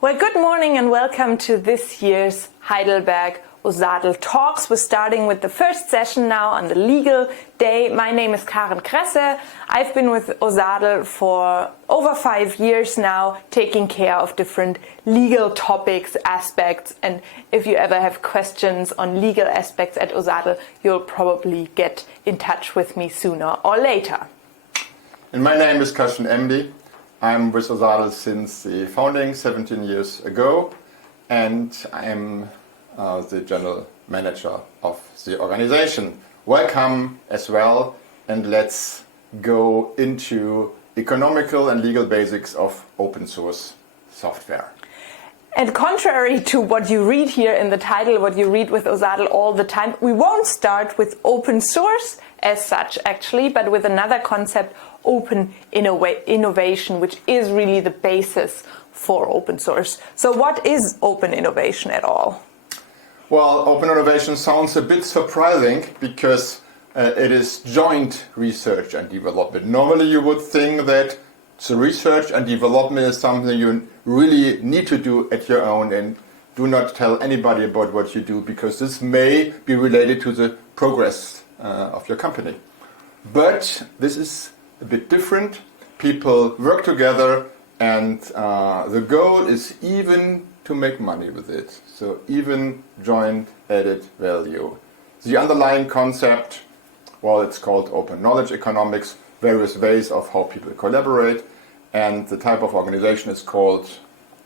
Well, good morning and welcome to this year's Heidelberg OSADL Talks. We're starting with the first session now on the legal day. My name is Kresse. I've been with OSADL for over 5 years now, taking care of different legal topics, aspects, and if you ever have questions on legal aspects at OSADL, you'll probably get in touch with me sooner or later. And my name is Carsten Emde. I'm with OSADL since the founding 17 years ago, and I'm the general manager of the organization. Welcome as well, and let's go into economical and legal basics of open source software. And contrary to what you read here in the title, what you read with OSADL all the time, we won't start with open source as such actually, but with another concept, open innovation, which is really the basis for open source. So what is open innovation at all? Well, open innovation sounds a bit surprising because it is joint research and development. Normally you would think that the research and development is something you really need to do at your own and do not tell anybody about what you do, because this may be related to the progress of your company. But this is a bit different. People work together, and the goal is even to make money with it. So even joint added value. The underlying concept, well, it's called open knowledge economics, various ways of how people collaborate, and the type of organization is called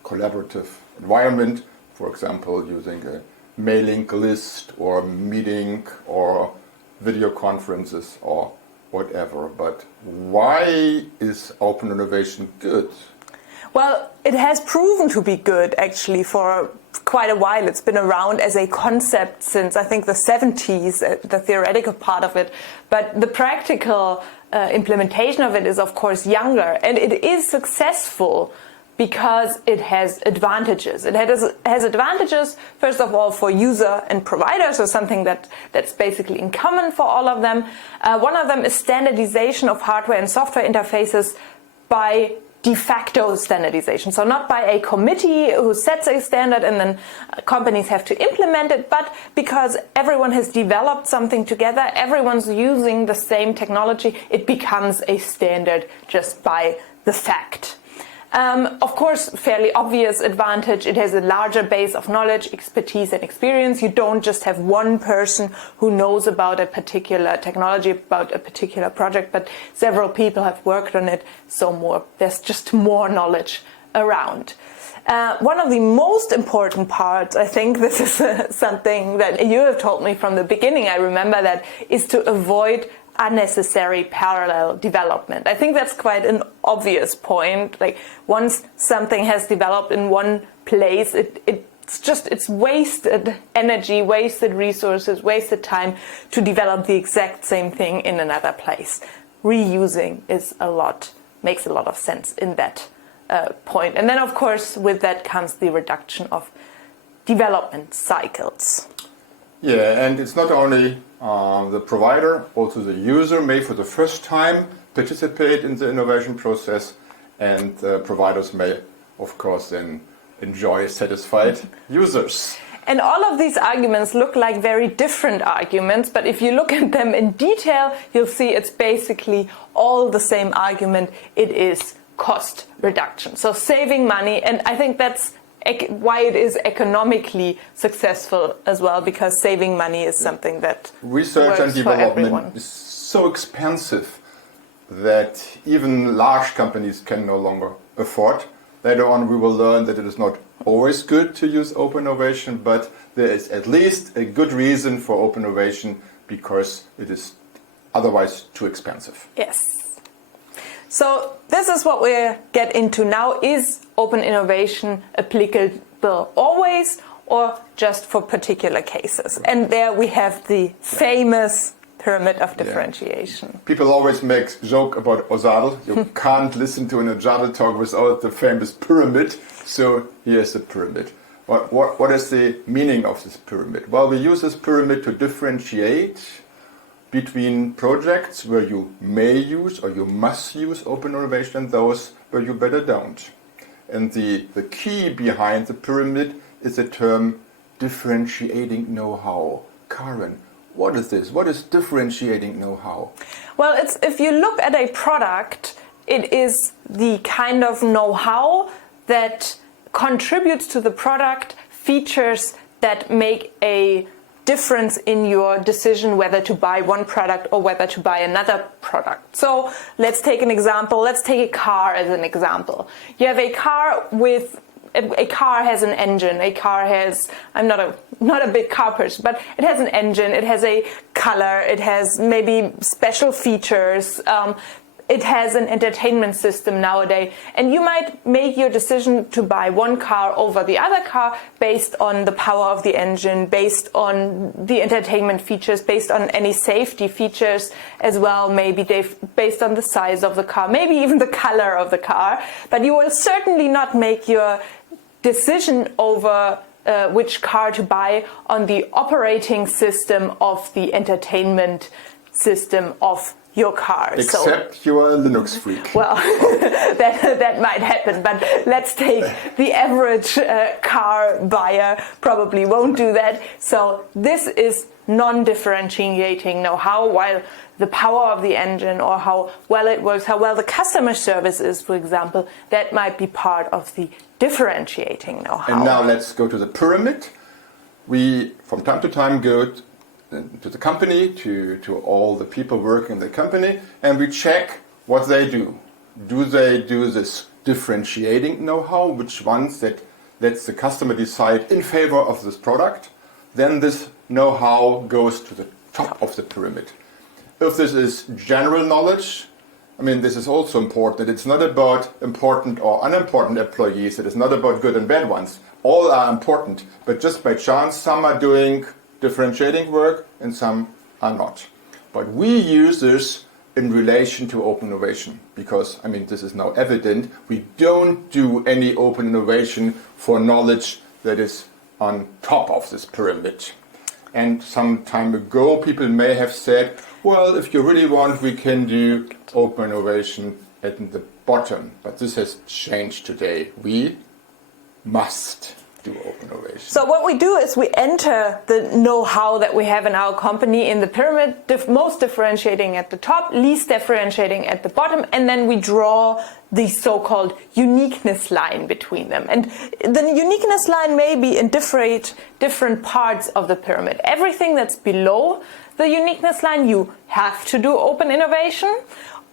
collaborative environment, for example, using a mailing list or meeting or video conferences or whatever. But why is open innovation good? Well, it has proven to be good actually for quite a while. It's been around as a concept since I think the 70s, the theoretical part of it, but the practical implementation of it is of course younger, and it is successful because it has advantages. It has advantages, first of all, for user and provider, so something that's basically in common for all of them. One of them is standardization of hardware and software interfaces by de facto standardization. So not by a committee who sets a standard and then companies have to implement it, but because everyone has developed something together, everyone's using the same technology, it becomes a standard just by the fact. Of course, fairly obvious advantage, it has a larger base of knowledge, expertise and experience. You don't just have one person who knows about a particular technology, about a particular project, but several people have worked on it, so there's just more knowledge around. One of the most important parts, I think this is something that you have told me from the beginning, I remember that, is to avoid unnecessary parallel development. I think that's quite an obvious point. Like once something has developed in one place, it's wasted energy, wasted resources, wasted time to develop the exact same thing in another place. Reusing makes a lot of sense in that point. And then of course with that comes the reduction of development cycles. Yeah, and it's not only the provider, also the user may for the first time participate in the innovation process, and providers may, of course, then enjoy satisfied users. And all of these arguments look like very different arguments, but if you look at them in detail, you'll see it's basically all the same argument. It is cost reduction, so saving money, and I think that's why it is economically successful as well, because saving money is something that research and development is so expensive that even large companies can no longer afford. Later on we will learn that it is not always good to use open innovation, but there is at least a good reason for open innovation, because it is otherwise too expensive. Yes. So this is what we get into now. Is open innovation applicable always or just for particular cases? And there we have the famous pyramid of differentiation. Yeah. People always make joke about OSADL. You can't listen to an OSADL talk without the famous pyramid. So here's the pyramid. What is the meaning of this pyramid? Well, we use this pyramid to differentiate between projects where you may use or you must use open innovation and those where you better don't. And the key behind the pyramid is the term differentiating know-how. Caren, what is this? What is differentiating know-how? Well, if you look at a product, it is the kind of know-how that contributes to the product, features that make a difference in your decision whether to buy one product or whether to buy another product. So let's take an example. Let's take a car as an example. You have a car with a car has an engine. A car has, I'm not a big car person, but it has an engine. It has a color. It has maybe special features. It has an entertainment system nowadays, and you might make your decision to buy one car over the other car based on the power of the engine, based on the entertainment features, based on any safety features as well, maybe based on the size of the car, maybe even the color of the car. But you will certainly not make your decision over which car to buy on the operating system of the entertainment system of your car. Except you are a Linux freak. Well, that might happen, but let's take the average car buyer probably won't do that. So this is non-differentiating know-how, while the power of the engine or how well it works, how well the customer service is, for example, that might be part of the differentiating know-how. And now let's go to the pyramid. We, from time to time, go to the company, to all the people working in the company, and we check what they do. Do they do this differentiating know-how, which ones that lets the customer decide in favor of this product? Then this know-how goes to the top of the pyramid. If this is general knowledge, I mean, this is also important. It's not about important or unimportant employees. It is not about good and bad ones. All are important, but just by chance, some are doing differentiating work and some are not. But we use this in relation to open innovation because, I mean, this is now evident. We don't do any open innovation for knowledge that is on top of this pyramid. And some time ago, people may have said, well, if you really want, we can do open innovation at the bottom. But this has changed today. We must do open innovation. So what we do is we enter the know-how that we have in our company in the pyramid, most differentiating at the top, least differentiating at the bottom, and then we draw the so-called uniqueness line between them. And the uniqueness line may be in different parts of the pyramid. Everything that's below the uniqueness line, you have to do open innovation.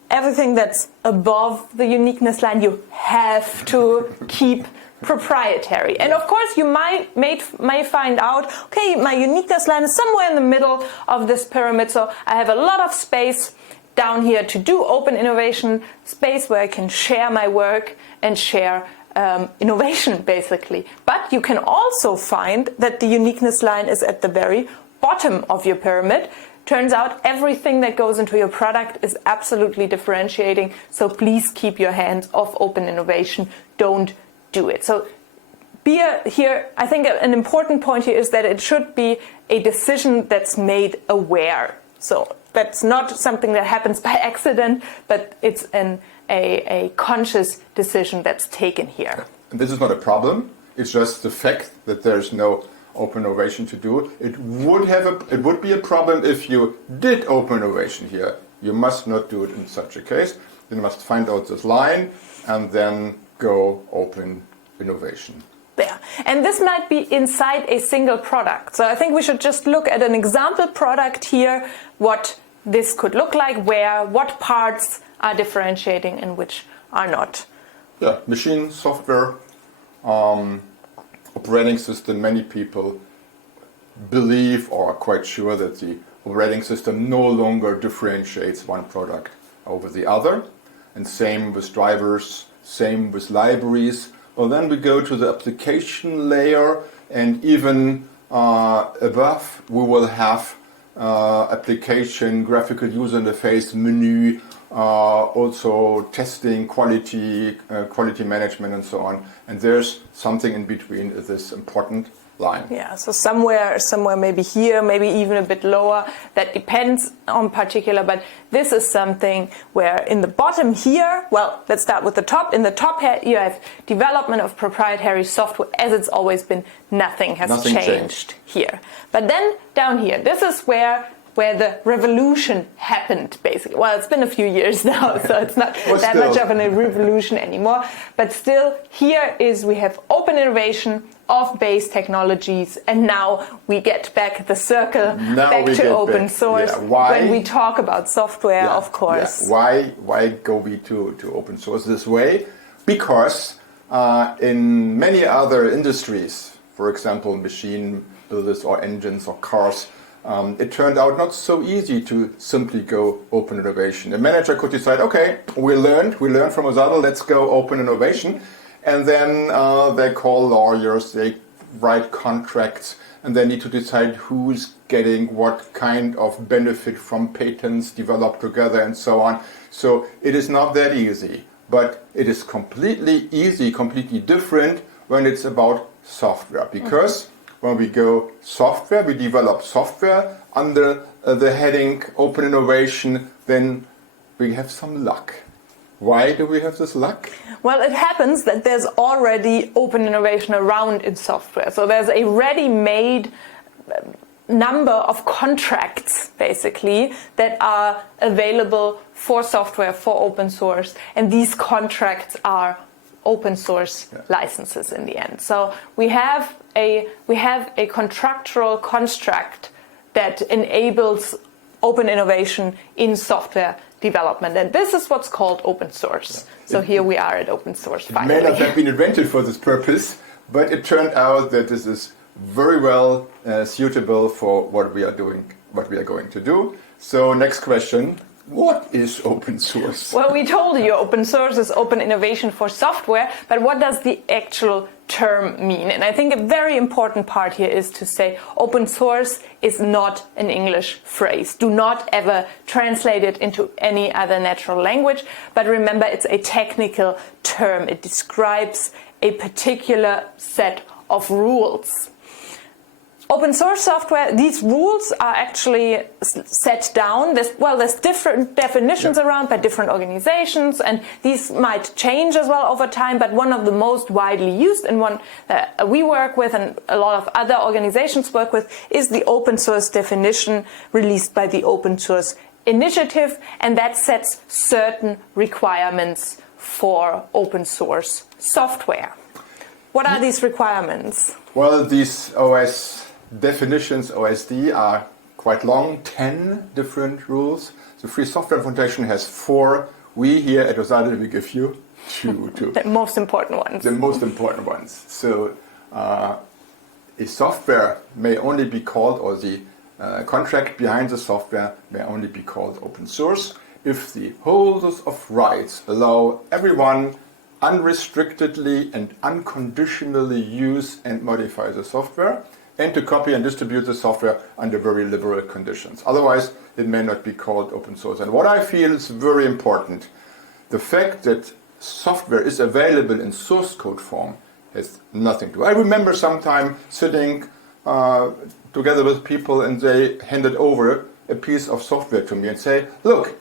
Everything that's above the uniqueness line, you have to keep proprietary. And of course you may find out, okay, my uniqueness line is somewhere in the middle of this pyramid, so I have a lot of space down here to do open innovation, space where I can share my work and share innovation basically. But you can also find that the uniqueness line is at the very bottom of your pyramid. Turns out everything that goes into your product is absolutely differentiating, so please keep your hands off open innovation. Don't do it. So here, I think an important point here is that it should be a decision that's made aware. So that's not something that happens by accident, but it's a conscious decision that's taken here. And this is not a problem. It's just the fact that there's no open innovation to do. It would be a problem if you did open innovation here. You must not do it in such a case. You must find out this line and then go open innovation. Yeah. And this might be inside a single product. So I think we should just look at an example product here, what this could look like, what parts are differentiating and which are not. Yeah, machine, software, operating system. Many people believe or are quite sure that the operating system no longer differentiates one product over the other. And same with drivers, same with libraries. Well, then we go to the application layer, and even above we will have application, graphical user interface, menu, also testing, quality management, and so on. And there's something in between this important line. Yeah, so somewhere maybe here, maybe even a bit lower. That depends on particular, but this is something where in the bottom here, well, let's start with the top. In the top here, you have development of proprietary software as it's always been. Nothing has changed here. But then down here, this is where the revolution happened, basically. Well, it's been a few years now, so it's not that much of a revolution anymore. But still, here is we have open innovation of base technologies, and now we get back the circle back to open source. Yeah. Why? When we talk about software, of course. Yeah. Why go we to open source this way? Because in many other industries, for example, machine builders or engines or cars, it turned out not so easy to simply go open innovation. A manager could decide, okay, we learned from OSADL, let's go open innovation. And then they call lawyers, they write contracts, and they need to decide who's getting what kind of benefit from patents developed together and so on. So it is not that easy, but it is completely easy, completely different when it's about software. Because when we go software, we develop software under the heading open innovation, then we have some luck. Why do we have this luck? Well, it happens that there's already open innovation around in software. So there's a ready-made number of contracts, basically, that are available for software, for open source. And these contracts are open source licenses in the end. So we have a contractual construct that enables open innovation in software development, and this is what's called open source. So here we are at open source finally. It may not have been invented for this purpose, but it turned out that this is very well suitable for what we are doing, what we are going to do. So next question. What is open source? Well, we told you open source is open innovation for software, but what does the actual term mean? And I think a very important part here is to say open source is not an English phrase. Do not ever translate it into any other natural language, but remember it's a technical term. It describes a particular set of rules. Open source software, these rules are actually set down. There's different definitions around by different organizations, and these might change as well over time, but one of the most widely used and one that we work with and a lot of other organizations work with is the open source definition released by the Open Source Initiative, and that sets certain requirements for open source software. What are these requirements? Well, these definitions, OSD, are quite long, 10 different rules. The Free Software Foundation has 4. We here at OSADL, we give you 2. The most important ones. The most important ones. So a software may only be called, or the contract behind the software may only be called open source if the holders of rights allow everyone unrestrictedly and unconditionally use and modify the software, and to copy and distribute the software under very liberal conditions. Otherwise, it may not be called open source. And what I feel is very important, the fact that software is available in source code form has nothing to do. I remember sometime sitting together with people and they handed over a piece of software to me and say, look,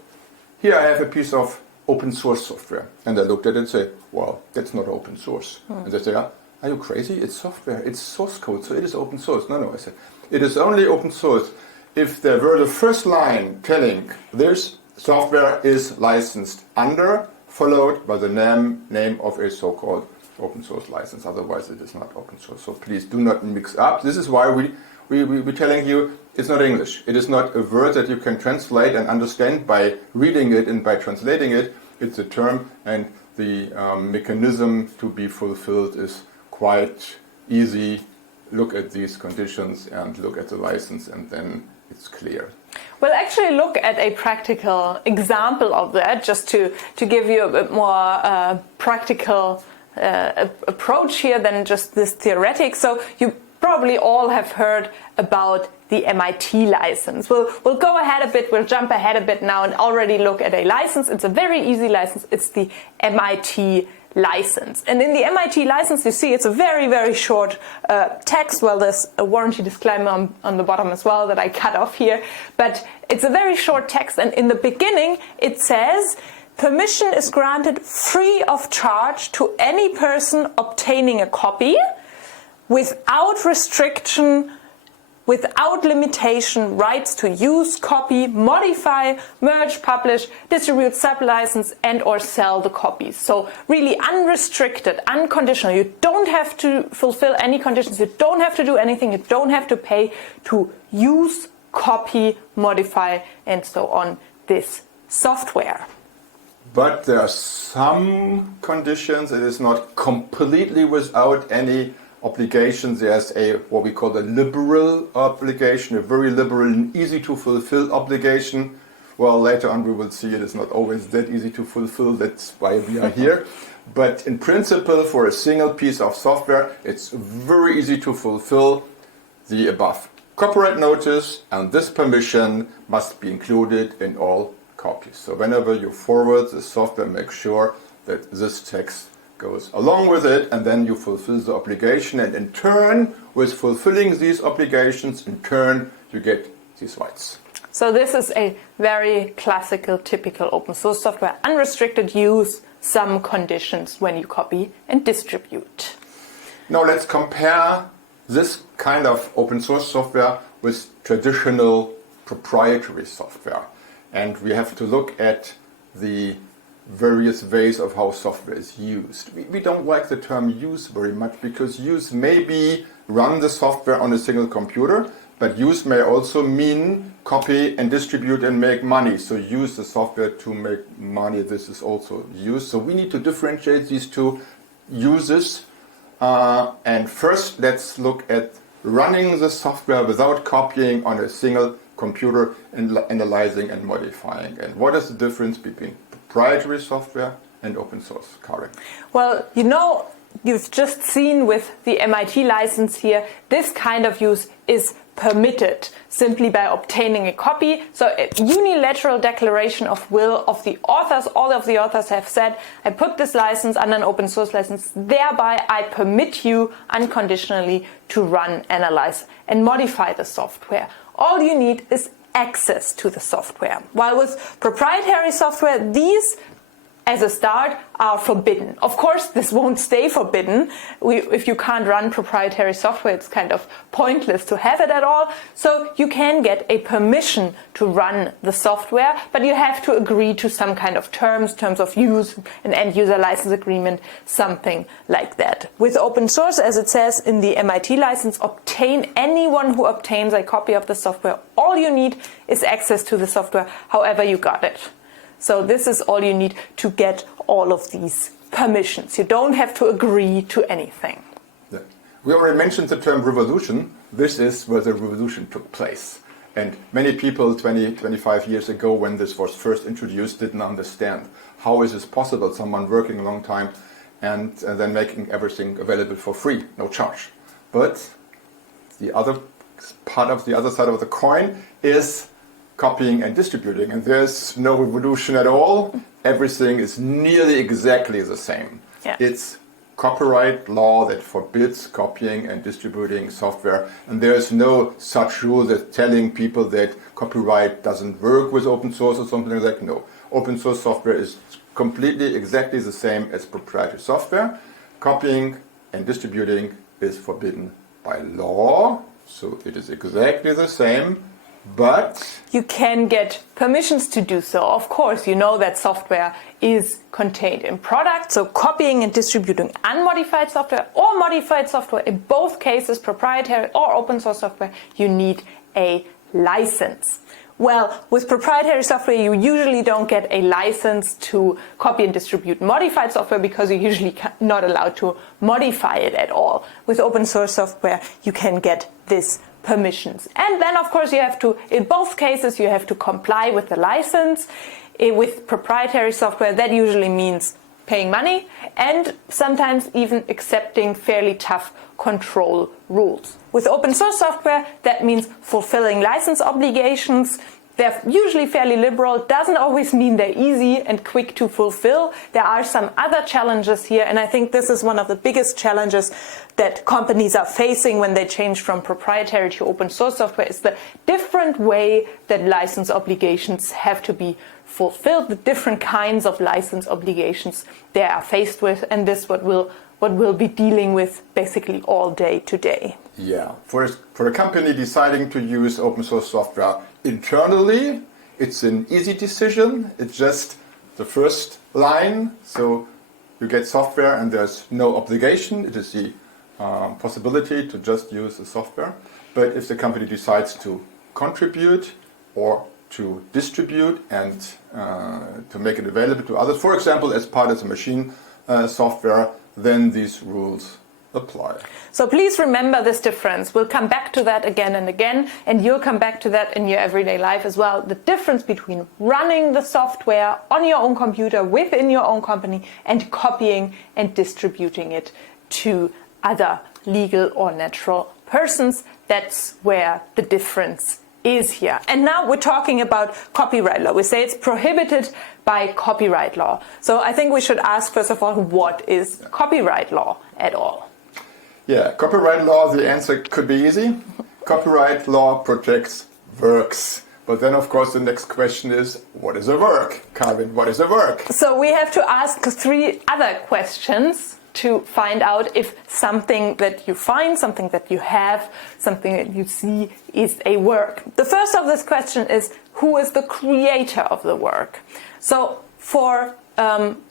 here I have a piece of open source software. And I looked at it and said, well, that's not open source. And they say, are you crazy? It's software, it's source code, so it is open source. No, I said, it is only open source if there were the first line telling this software is licensed under, followed by the name of a so-called open source license. Otherwise, it is not open source. So please do not mix up. This is why we're telling you it's not English. It is not a word that you can translate and understand by reading it and by translating it. It's a term, and the mechanism to be fulfilled is quite easy. Look at these conditions and look at the license, and then it's clear. We'll actually look at a practical example of that, just to give you a bit more practical approach here than just this theoretic. So you probably all have heard about the MIT license. We'll go ahead a bit, we'll jump ahead a bit now and already look at a license. It's a very easy license. It's the MIT license. And in the MIT license, you see it's a very, very short text. Well, there's a warranty disclaimer on the bottom as well that I cut off here. But it's a very short text. And in the beginning, it says, permission is granted free of charge to any person obtaining a copy without restriction, without limitation, rights to use, copy, modify, merge, publish, distribute, sub-license, and or sell the copies. So really unrestricted, unconditional. You don't have to fulfill any conditions. You don't have to do anything. You don't have to pay to use, copy, modify, and so on this software. But there are some conditions. It is not completely without any obligations. There's what we call a liberal obligation, a very liberal and easy to fulfill obligation. Well, later on we will see it is not always that easy to fulfill. That's why we are here. But in principle, for a single piece of software, it's very easy to fulfill the above copyright notice, and this permission must be included in all copies. So whenever you forward the software, make sure that this text goes along with it, and then you fulfill the obligation, and in turn, with fulfilling these obligations, in turn, you get these rights. So this is a very classical, typical open source software. Unrestricted use, some conditions when you copy and distribute. Now let's compare this kind of open source software with traditional proprietary software. And we have to look at the various ways of how software is used. We don't like the term use very much, because use may be run the software on a single computer, but use may also mean copy and distribute and make money. So use the software to make money, this is also use. So we need to differentiate these two uses. And first, let's look at running the software without copying on a single computer and analyzing and modifying. And what is the difference between proprietary software and open source, Caren? Well, you've just seen with the MIT license here, this kind of use is permitted simply by obtaining a copy. So a unilateral declaration of will of the authors. All of the authors have said, I put this license under an open source license, thereby I permit you unconditionally to run, analyze, and modify the software. All you need is access to the software. While with proprietary software, these, as a start, are forbidden. Of course, this won't stay forbidden. If you can't run proprietary software, it's kind of pointless to have it at all. So you can get a permission to run the software, but you have to agree to some kind of terms of use, an end-user license agreement, something like that. With open source, as it says in the MIT license, anyone who obtains a copy of the software, all you need is access to the software, however you got it. So this is all you need to get all of these permissions. You don't have to agree to anything. Yeah. We already mentioned the term revolution. This is where the revolution took place. And many people 25 years ago, when this was first introduced, didn't understand. How is this possible? Someone working a long time and then making everything available for free, no charge. But the other part of the other side of the coin is copying and distributing, and there's no revolution at all. Everything is nearly exactly the same. Yeah. It's copyright law that forbids copying and distributing software, and there's no such rule that telling people that copyright doesn't work with open source or something like that. No, open source software is completely exactly the same as proprietary software. Copying and distributing is forbidden by law, so it is exactly the same. But you can get permissions to do so. Of course, you know that software is contained in products, so copying and distributing unmodified software or modified software, in both cases, proprietary or open source software, you need a license. Well, with proprietary software, you usually don't get a license to copy and distribute modified software because you're usually not allowed to modify it at all. With open source software, you can get this permissions. And then, of course, you have to, in both cases, you have to comply with the license. With proprietary software, that usually means paying money, and sometimes even accepting fairly tough control rules. With open source software, that means fulfilling license obligations. They're usually fairly liberal. Doesn't always mean they're easy and quick to fulfill. There are some other challenges here, and I think this is one of the biggest challenges that companies are facing when they change from proprietary to open source software, is the different way that license obligations have to be fulfilled, the different kinds of license obligations they are faced with, and this is what we'll be dealing with basically all day today. Yeah, for a company deciding to use open source software internally, it's an easy decision. It's just the first line. So you get software and there's no obligation. It is the possibility to just use the software. But if the company decides to contribute or to distribute and to make it available to others, for example, as part of the machine software, then these rules apply. So please remember this difference. We'll come back to that again and again, and you'll come back to that in your everyday life as well. The difference between running the software on your own computer within your own company and copying and distributing it to other legal or natural persons. That's where the difference is here. And now we're talking about copyright law. We say it's prohibited by copyright law. So I think we should ask, first of all, what is copyright law at all? Yeah, copyright law, the answer could be easy. Copyright law protects works. But then, of course, the next question is, what is a work? Caren, what is a work? So we have to ask 3 other questions to find out if something that you find, something that you have, something that you see is a work. The first of this question is, who is the creator of the work? So for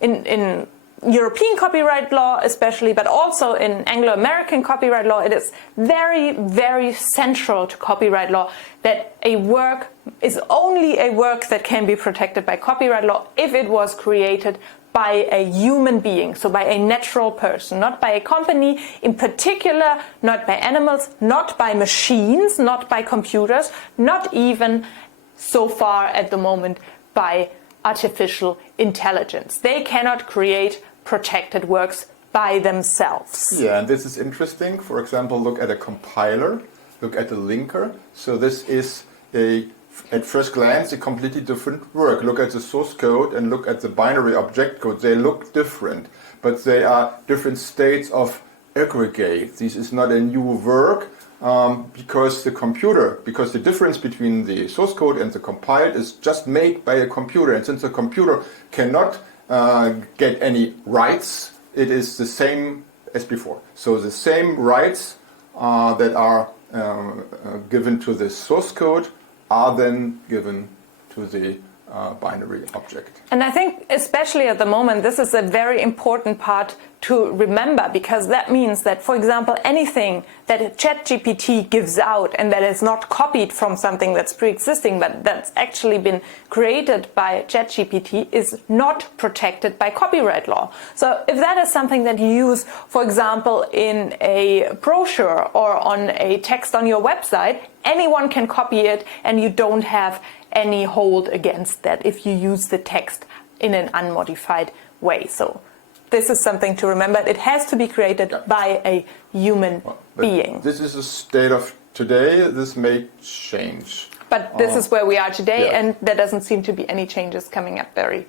in European copyright law especially, but also in Anglo-American copyright law, it is very, very central to copyright law that a work is only a work that can be protected by copyright law if it was created by a human being, so by a natural person, not by a company in particular, not by animals, not by machines, not by computers, not even so far at the moment by artificial intelligence. They cannot create protected works by themselves. Yeah, and this is interesting. For example, look at a compiler, look at the linker. So this is at first glance, a completely different work. Look at the source code and look at the binary object code. They look different, but they are different states of aggregate. This is not a new work because the difference between the source code and the compiled is just made by a computer. And since the computer cannot get any rights, it is the same as before. So the same rights that are given to the source code are then given to the binary object. And I think especially at the moment, this is a very important part to remember, because that means that, for example, anything that ChatGPT gives out and that is not copied from something that's pre-existing, but that's actually been created by ChatGPT, is not protected by copyright law. So if that is something that you use, for example, in a brochure or on a text on your website, anyone can copy it and you don't have any hold against that if you use the text in an unmodified way. So this is something to remember. It has to be created by a human being. This is the state of today. This may change. But this is where we are today, and there doesn't seem to be any changes coming up very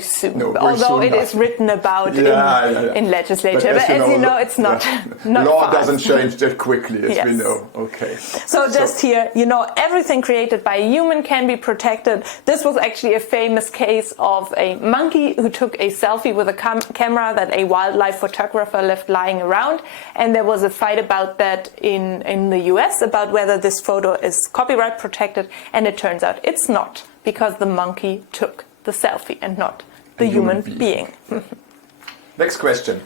soon. No, although it is written about in legislature. But as you know, it's not law fast. doesn't change that quickly, as we know. Okay. So just here, everything created by a human can be protected. This was actually a famous case of a monkey who took a selfie with a camera that a wildlife photographer left lying around. And there was a fight about that in the US, about whether this photo is copyright protected. And it turns out it's not, because the monkey took the selfie and not the human being. Next question.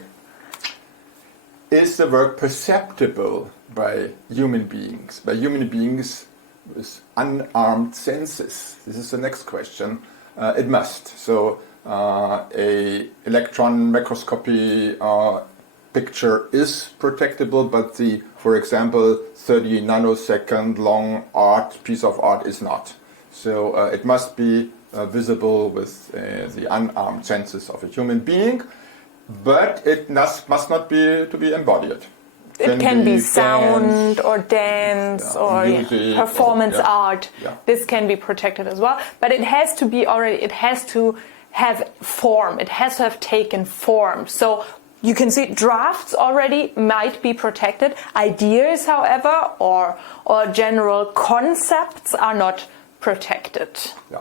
Is the work perceptible by human beings? By human beings with unarmed senses? This is the next question. It must. So a electron microscopy picture is protectable, but the, for example, 30 nanosecond long piece of art is not. So it must be visible with the unarmed senses of a human being, but it must not be to be embodied. It can be sound or dance or music performance or, art. Yeah. This can be protected as well, but it has to be it has to have form. It has to have taken form. So you can see drafts already might be protected. Ideas, however, or general concepts are not protected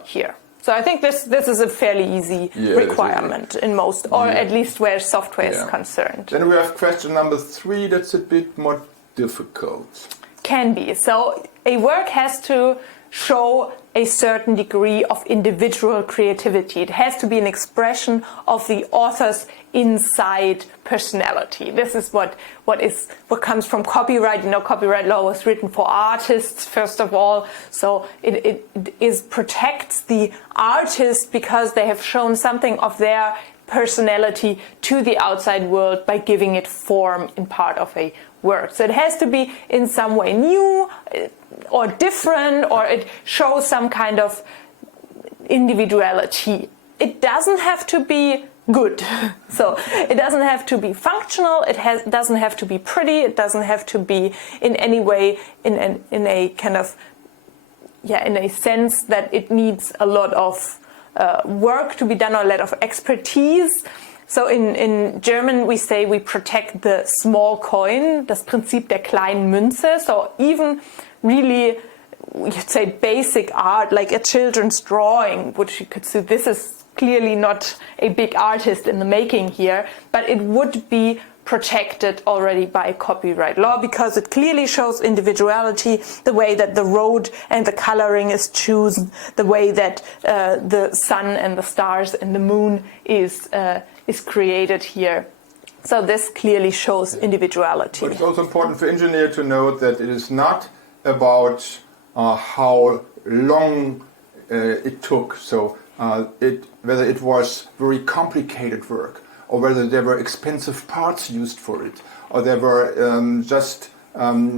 here. So I think this is a fairly easy requirement in most, or at least where software is concerned. Then we have question number 3. That's a bit more difficult. Can be. So a work has to show a certain degree of individual creativity. It has to be an expression of the author's inside personality. This is what comes from copyright. You know, copyright law was written for artists first of all, so it protects the artist because they have shown something of their personality to the outside world by giving it form in part of a work. So it has to be in some way new or different, or it shows some kind of individuality. It doesn't have to be good. So it doesn't have to be functional, doesn't have to be pretty, it doesn't have to be in any way in a kind of in a sense that it needs a lot of work to be done, or a lot of expertise. So in German we say we protect the small coin, das Prinzip der kleinen Münze. So even really, you'd say basic art, like a children's drawing, which you could see, this is clearly not a big artist in the making here, but it would be protected already by copyright law because it clearly shows individuality, the way that the road and the coloring is chosen, the way that the sun and the stars and the moon is created here. So this clearly shows individuality. But it's also important for engineer to note that it is not about how long it took, so whether it was very complicated work, or whether there were expensive parts used for it, or there were just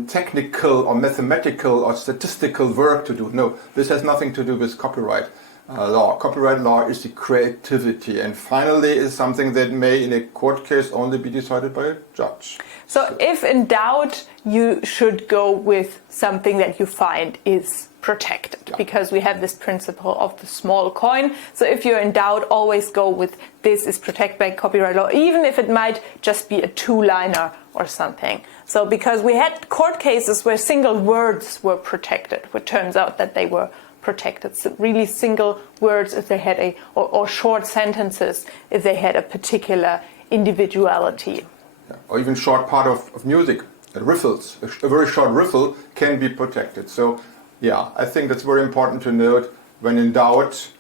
technical or mathematical or statistical work to do. No, this has nothing to do with copyright law. Copyright law is the creativity, and finally is something that may in a court case only be decided by a judge. So if in doubt, you should go with something that you find is protected, because we have this principle of the small coin. So if you're in doubt, always go with this is protected by copyright law, even if it might just be a 2-liner or something. So because we had court cases where single words were protected, which turns out that they were protected. So really single words if they had or short sentences if they had a particular individuality. Or even short part of music, riffles. A very short riffle can be protected. So yeah, I think that's very important to note. When in doubt,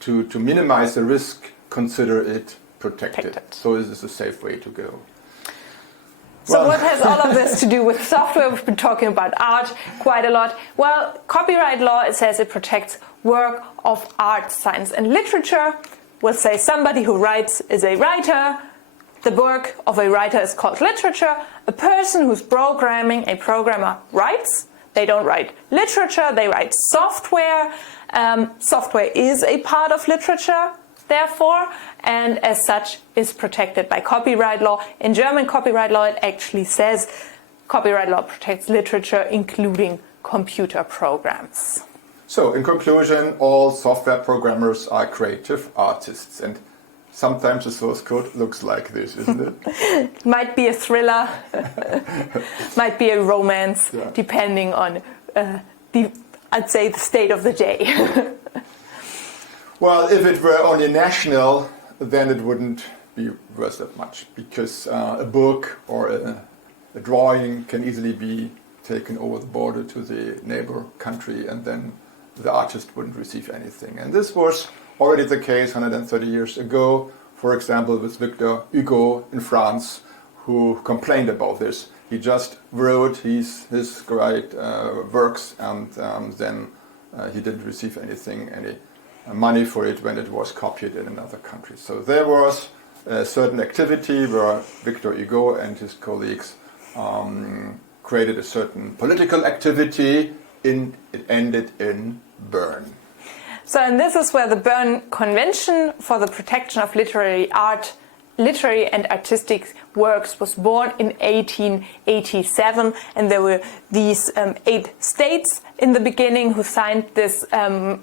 to minimize the risk, consider it protected. So this is a safe way to go. So what has all of this to do with software? We've been talking about art quite a lot. Well, copyright law, it says it protects work of art, science and literature. We'll say somebody who writes is a writer. The work of a writer is called literature. A person who's programming, a programmer, writes. They don't write literature, they write software. Software is a part of literature, therefore, and as such is protected by copyright law. In German copyright law, it actually says copyright law protects literature, including computer programs. So, in conclusion, all software programmers are creative artists, and sometimes the source code looks like this, isn't it? Might be a thriller, might be a romance, depending on I'd say the state of the day. Well, if it were only national, then it wouldn't be worth that much, because a book or a drawing can easily be taken over the border to the neighbor country, and then the artist wouldn't receive anything. And this was already the case 130 years ago, for example, with Victor Hugo in France, who complained about this. He just wrote his great works, and then he didn't receive any money for it when it was copied in another country. So there was a certain activity where Victor Hugo and his colleagues created a certain political activity. It ended in burn. So, and this is where the Berne Convention for the Protection of Literary and Artistic Works was born in 1887, and there were these 8 states in the beginning who signed this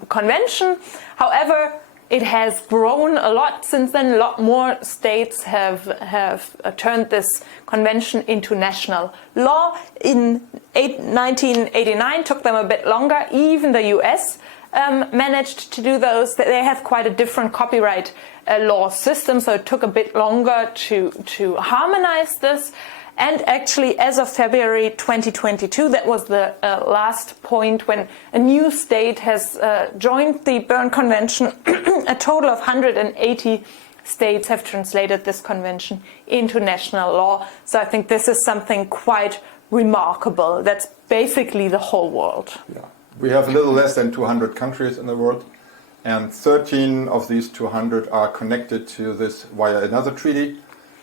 convention. However, it has grown a lot since then. A lot more states have turned this convention into national law. In 1989, took them a bit longer. Even the US managed to do those. They have quite a different copyright law system, so it took a bit longer to harmonize this. And actually, as of February 2022, that was the last point when a new state has joined the Berne Convention. A total of 180 states have translated this convention into national law. So I think this is something quite remarkable. That's basically the whole world. Yeah. We have a little less than 200 countries in the world, and 13 of these 200 are connected to this via another treaty.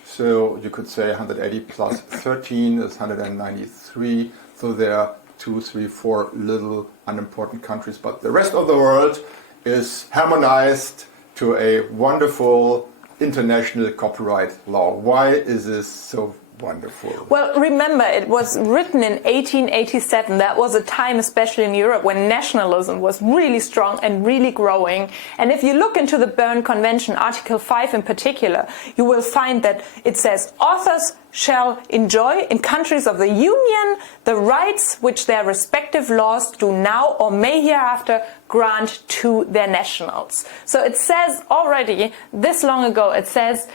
So you could say 180 plus 13 is 193. So there are 2, 3, 4 little unimportant countries, but the rest of the world is harmonized to a wonderful international copyright law. Why is this so wonderful? Well, remember, it was written in 1887. That was a time, especially in Europe, when nationalism was really strong and really growing. And if you look into the Berne Convention, Article 5 in particular, you will find that it says authors shall enjoy in countries of the Union the rights which their respective laws do now or may hereafter grant to their nationals. So it says already, this long ago, it says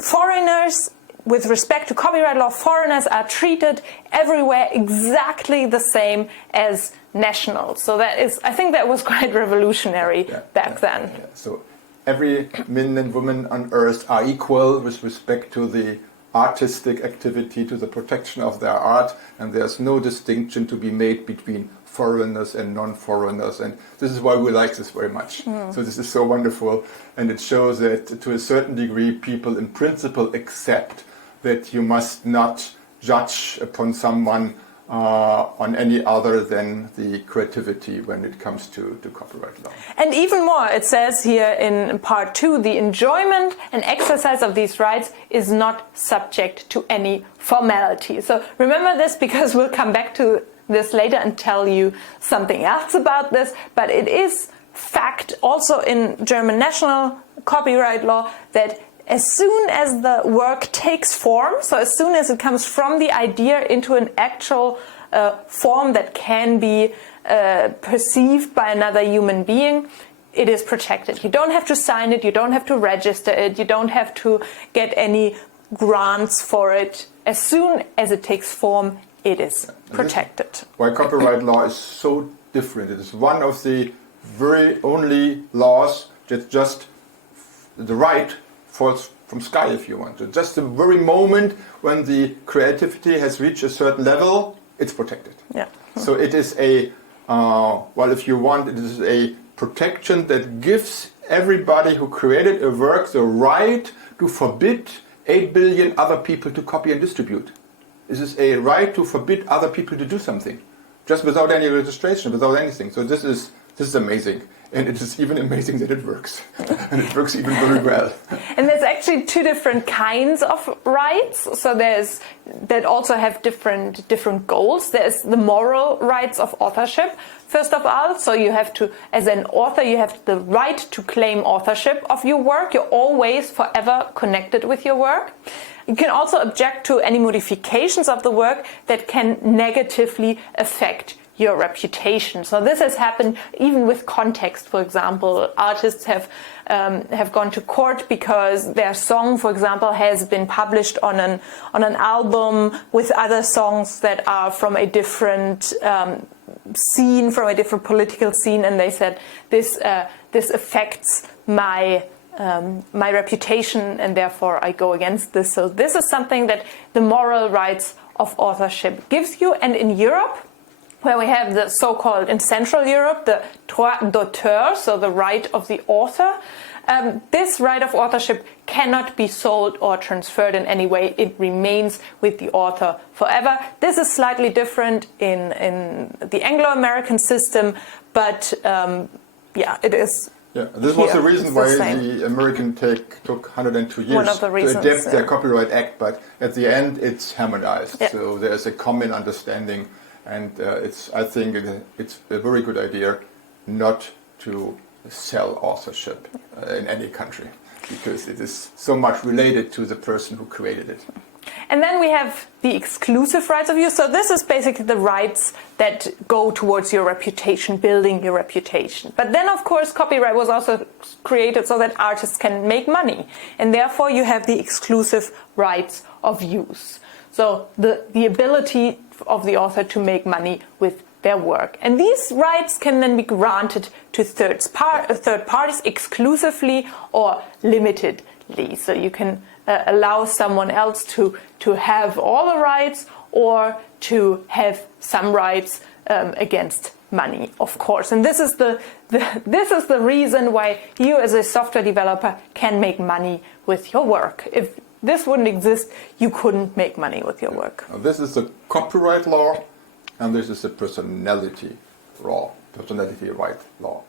foreigners, with respect to copyright law, foreigners are treated everywhere exactly the same as nationals. So that is, I think that was quite revolutionary back then. Yeah. So every man and woman on earth are equal with respect to the artistic activity, to the protection of their art, and there's no distinction to be made between foreigners and non-foreigners, and this is why we like this very much. So this is so wonderful, and it shows that to a certain degree people in principle accept that you must not judge upon someone on any other than the creativity when it comes to copyright law. And even more, it says here in part 2, the enjoyment and exercise of these rights is not subject to any formality. So remember this, because we'll come back to this later and tell you something else about this, but it is fact also in German national copyright law that as soon as the work takes form, so as soon as it comes from the idea into an actual form that can be perceived by another human being, it is protected. You don't have to sign it, you don't have to register it, you don't have to get any grants for it. As soon as it takes form, it is protected. Why copyright law is so different. It is one of the very only laws that just the right falls from sky, if you want. So just the very moment when the creativity has reached a certain level, it's protected. Yeah. So it is a, well, if you want, it is a protection that gives everybody who created a work the right to forbid 8 billion other people to copy and distribute. This is a right to forbid other people to do something, just without any registration, without anything. So this is amazing. And it is even amazing that it works. And it works even very well. And there's actually 2 different kinds of rights. So there's that also have different goals. There's the moral rights of authorship, first of all. So you have to, as an author, you have the right to claim authorship of your work. You're always forever connected with your work. You can also object to any modifications of the work that can negatively affect your reputation. So this has happened even with context. For example, artists have gone to court because their song, for example, has been published on an album with other songs that are from a different scene, from a different political scene, and they said this affects my reputation, and therefore I go against this. So this is something that the moral rights of authorship gives you. And in Europe, where we have the so-called, in Central Europe, the droit d'auteur, so the right of the author. This right of authorship cannot be sold or transferred in any way. It remains with the author forever. This is slightly different in the Anglo-American system, but yeah, it is. Yeah, this was the reason why same. the American took 102 years One of the reasons, to adapt their yeah. Copyright Act, but at the end it's harmonized. Yeah. So there's a common understanding, and I think it's a very good idea not to sell authorship in any country, because it is so much related to the person who created it. And then we have the exclusive rights of use. So this is basically the rights that go towards your reputation, building your reputation. But then, of course, copyright was also created so that artists can make money. And therefore, you have the exclusive rights of use. So the ability of the author to make money with their work. And these rights can then be granted to third parties exclusively or limitedly. So you can allow someone else to have all the rights, or to have some rights against money, of course. And this is the reason why you as a software developer can make money with your work. If this wouldn't exist, you couldn't make money with your work. Now, this is the copyright law, and this is the personality right law.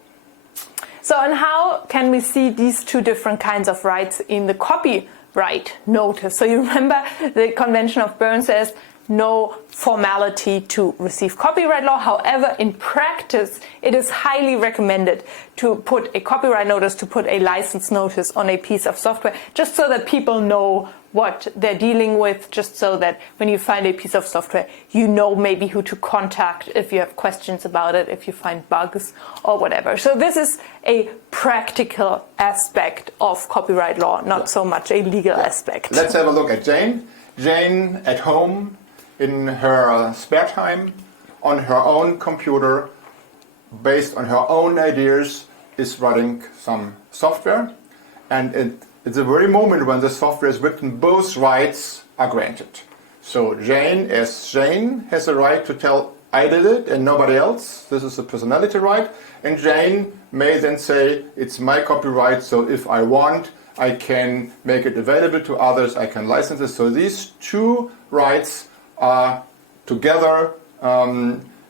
So, and how can we see these two different kinds of rights in the copyright notice? So you remember the Convention of Bern says no formality to receive copyright law. However, in practice, it is highly recommended to put a copyright notice, to put a license notice on a piece of software, just so that people know what they're dealing with, just so that when you find a piece of software, you know maybe who to contact if you have questions about it, if you find bugs or whatever. So this is a practical aspect of copyright law, not so much a legal aspect. Let's have a look at Jane. Jane at home, in her spare time, on her own computer, based on her own ideas, is writing some software, and it's the very moment when the software is written, both rights are granted. So Jane, as Jane, has the right to tell, I did it and nobody else. This is a personality right. And Jane may then say, it's my copyright, so if I want, I can make it available to others, I can license it. So these two rights are together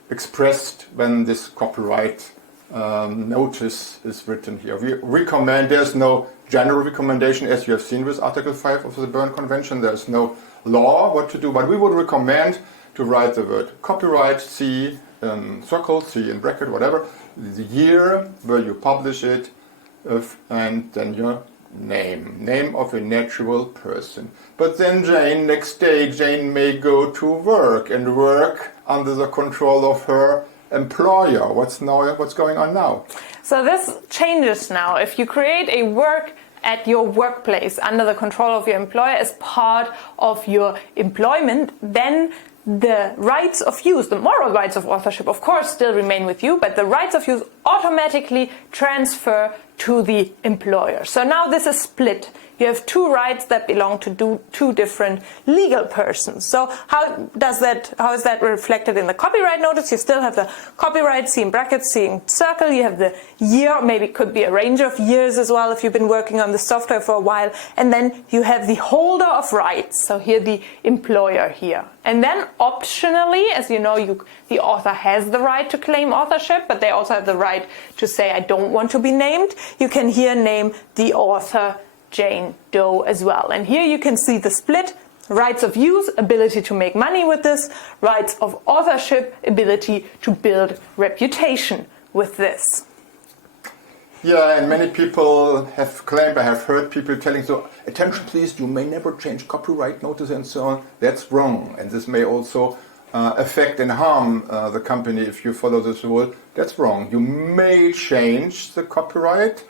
expressed when this copyright notice is written here. We recommend, there's no general recommendation, as you have seen with Article 5 of the Bern Convention. There's no law what to do, but we would recommend to write the word copyright, C in circle, C in bracket, whatever, the year where you publish it, and then your name of a natural person. But then Jane, next day, Jane may go to work and work under the control of her employer. What's going on now? So this changes now. If you create a work at your workplace under the control of your employer as part of your employment, then the rights of use, the moral rights of authorship, of course, still remain with you, but the rights of use automatically transfer to the employer. So now this is split. You have two rights that belong to two different legal persons. So how is that reflected in the copyright notice? You still have the copyright, C in brackets, C in circle. You have the year, maybe it could be a range of years as well if you've been working on the software for a while. And then you have the holder of rights. So here the employer here. And then optionally, as you know, the author has the right to claim authorship, but they also have the right to say, I don't want to be named. You can here name the author Jane Doe as well. And here you can see the split: rights of use, ability to make money with this; rights of authorship, ability to build reputation with this. Yeah, and many people have claimed, I have heard people telling, so attention please, you may never change copyright notice and so on. That's wrong, and this may also affect and harm the company if you follow this rule. That's wrong. You may change the copyright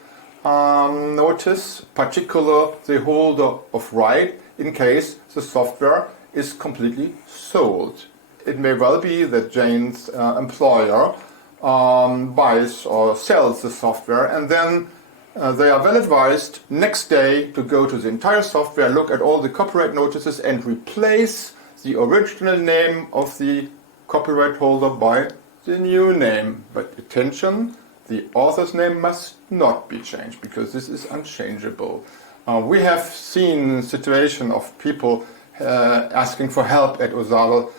notice, particularly the holder of right, in case the software is completely sold. It may well be that Jane's employer buys or sells the software, and then they are well advised next day to go to the entire software, look at all the copyright notices, and replace the original name of the copyright holder by the new name. But attention, the author's name must not be changed, because this is unchangeable. We have seen situation of people asking for help at OSADL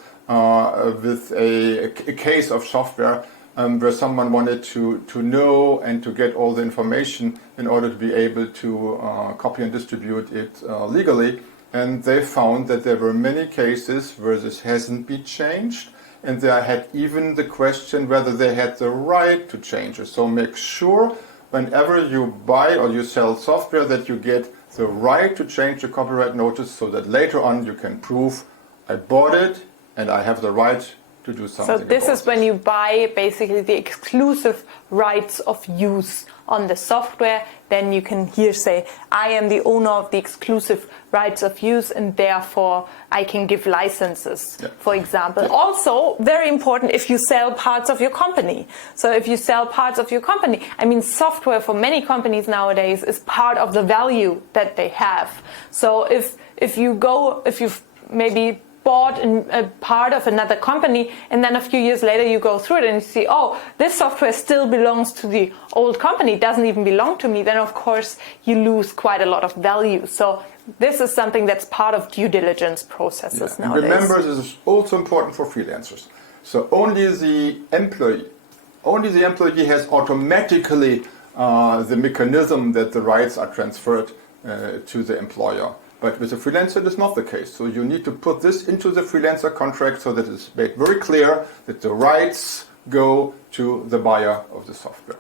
with a case of software where someone wanted to know and to get all the information in order to be able to copy and distribute it legally. And they found that there were many cases where this hasn't been changed, and they had even the question whether they had the right to change it. So make sure whenever you buy or you sell software that you get the right to change the copyright notice, so that later on you can prove I bought it and I have the right to do something. So this is when you buy basically the exclusive rights of use on the software. Then you can here say, I am the owner of the exclusive rights of use, and therefore I can give licenses, for example. Also, very important if you sell parts of your company. So if you sell parts of your company, I mean, software for many companies nowadays is part of the value that they have. So if you've maybe bought a part of another company, and then a few years later you go through it and you see, oh, this software still belongs to the old company, it doesn't even belong to me, then of course you lose quite a lot of value. So this is something that's part of due diligence processes nowadays. Remember, this is also important for freelancers. So only the employee has automatically the mechanism that the rights are transferred to the employer. But with a freelancer, it is not the case. So you need to put this into the freelancer contract so that it's made very clear that the rights go to the buyer of the software.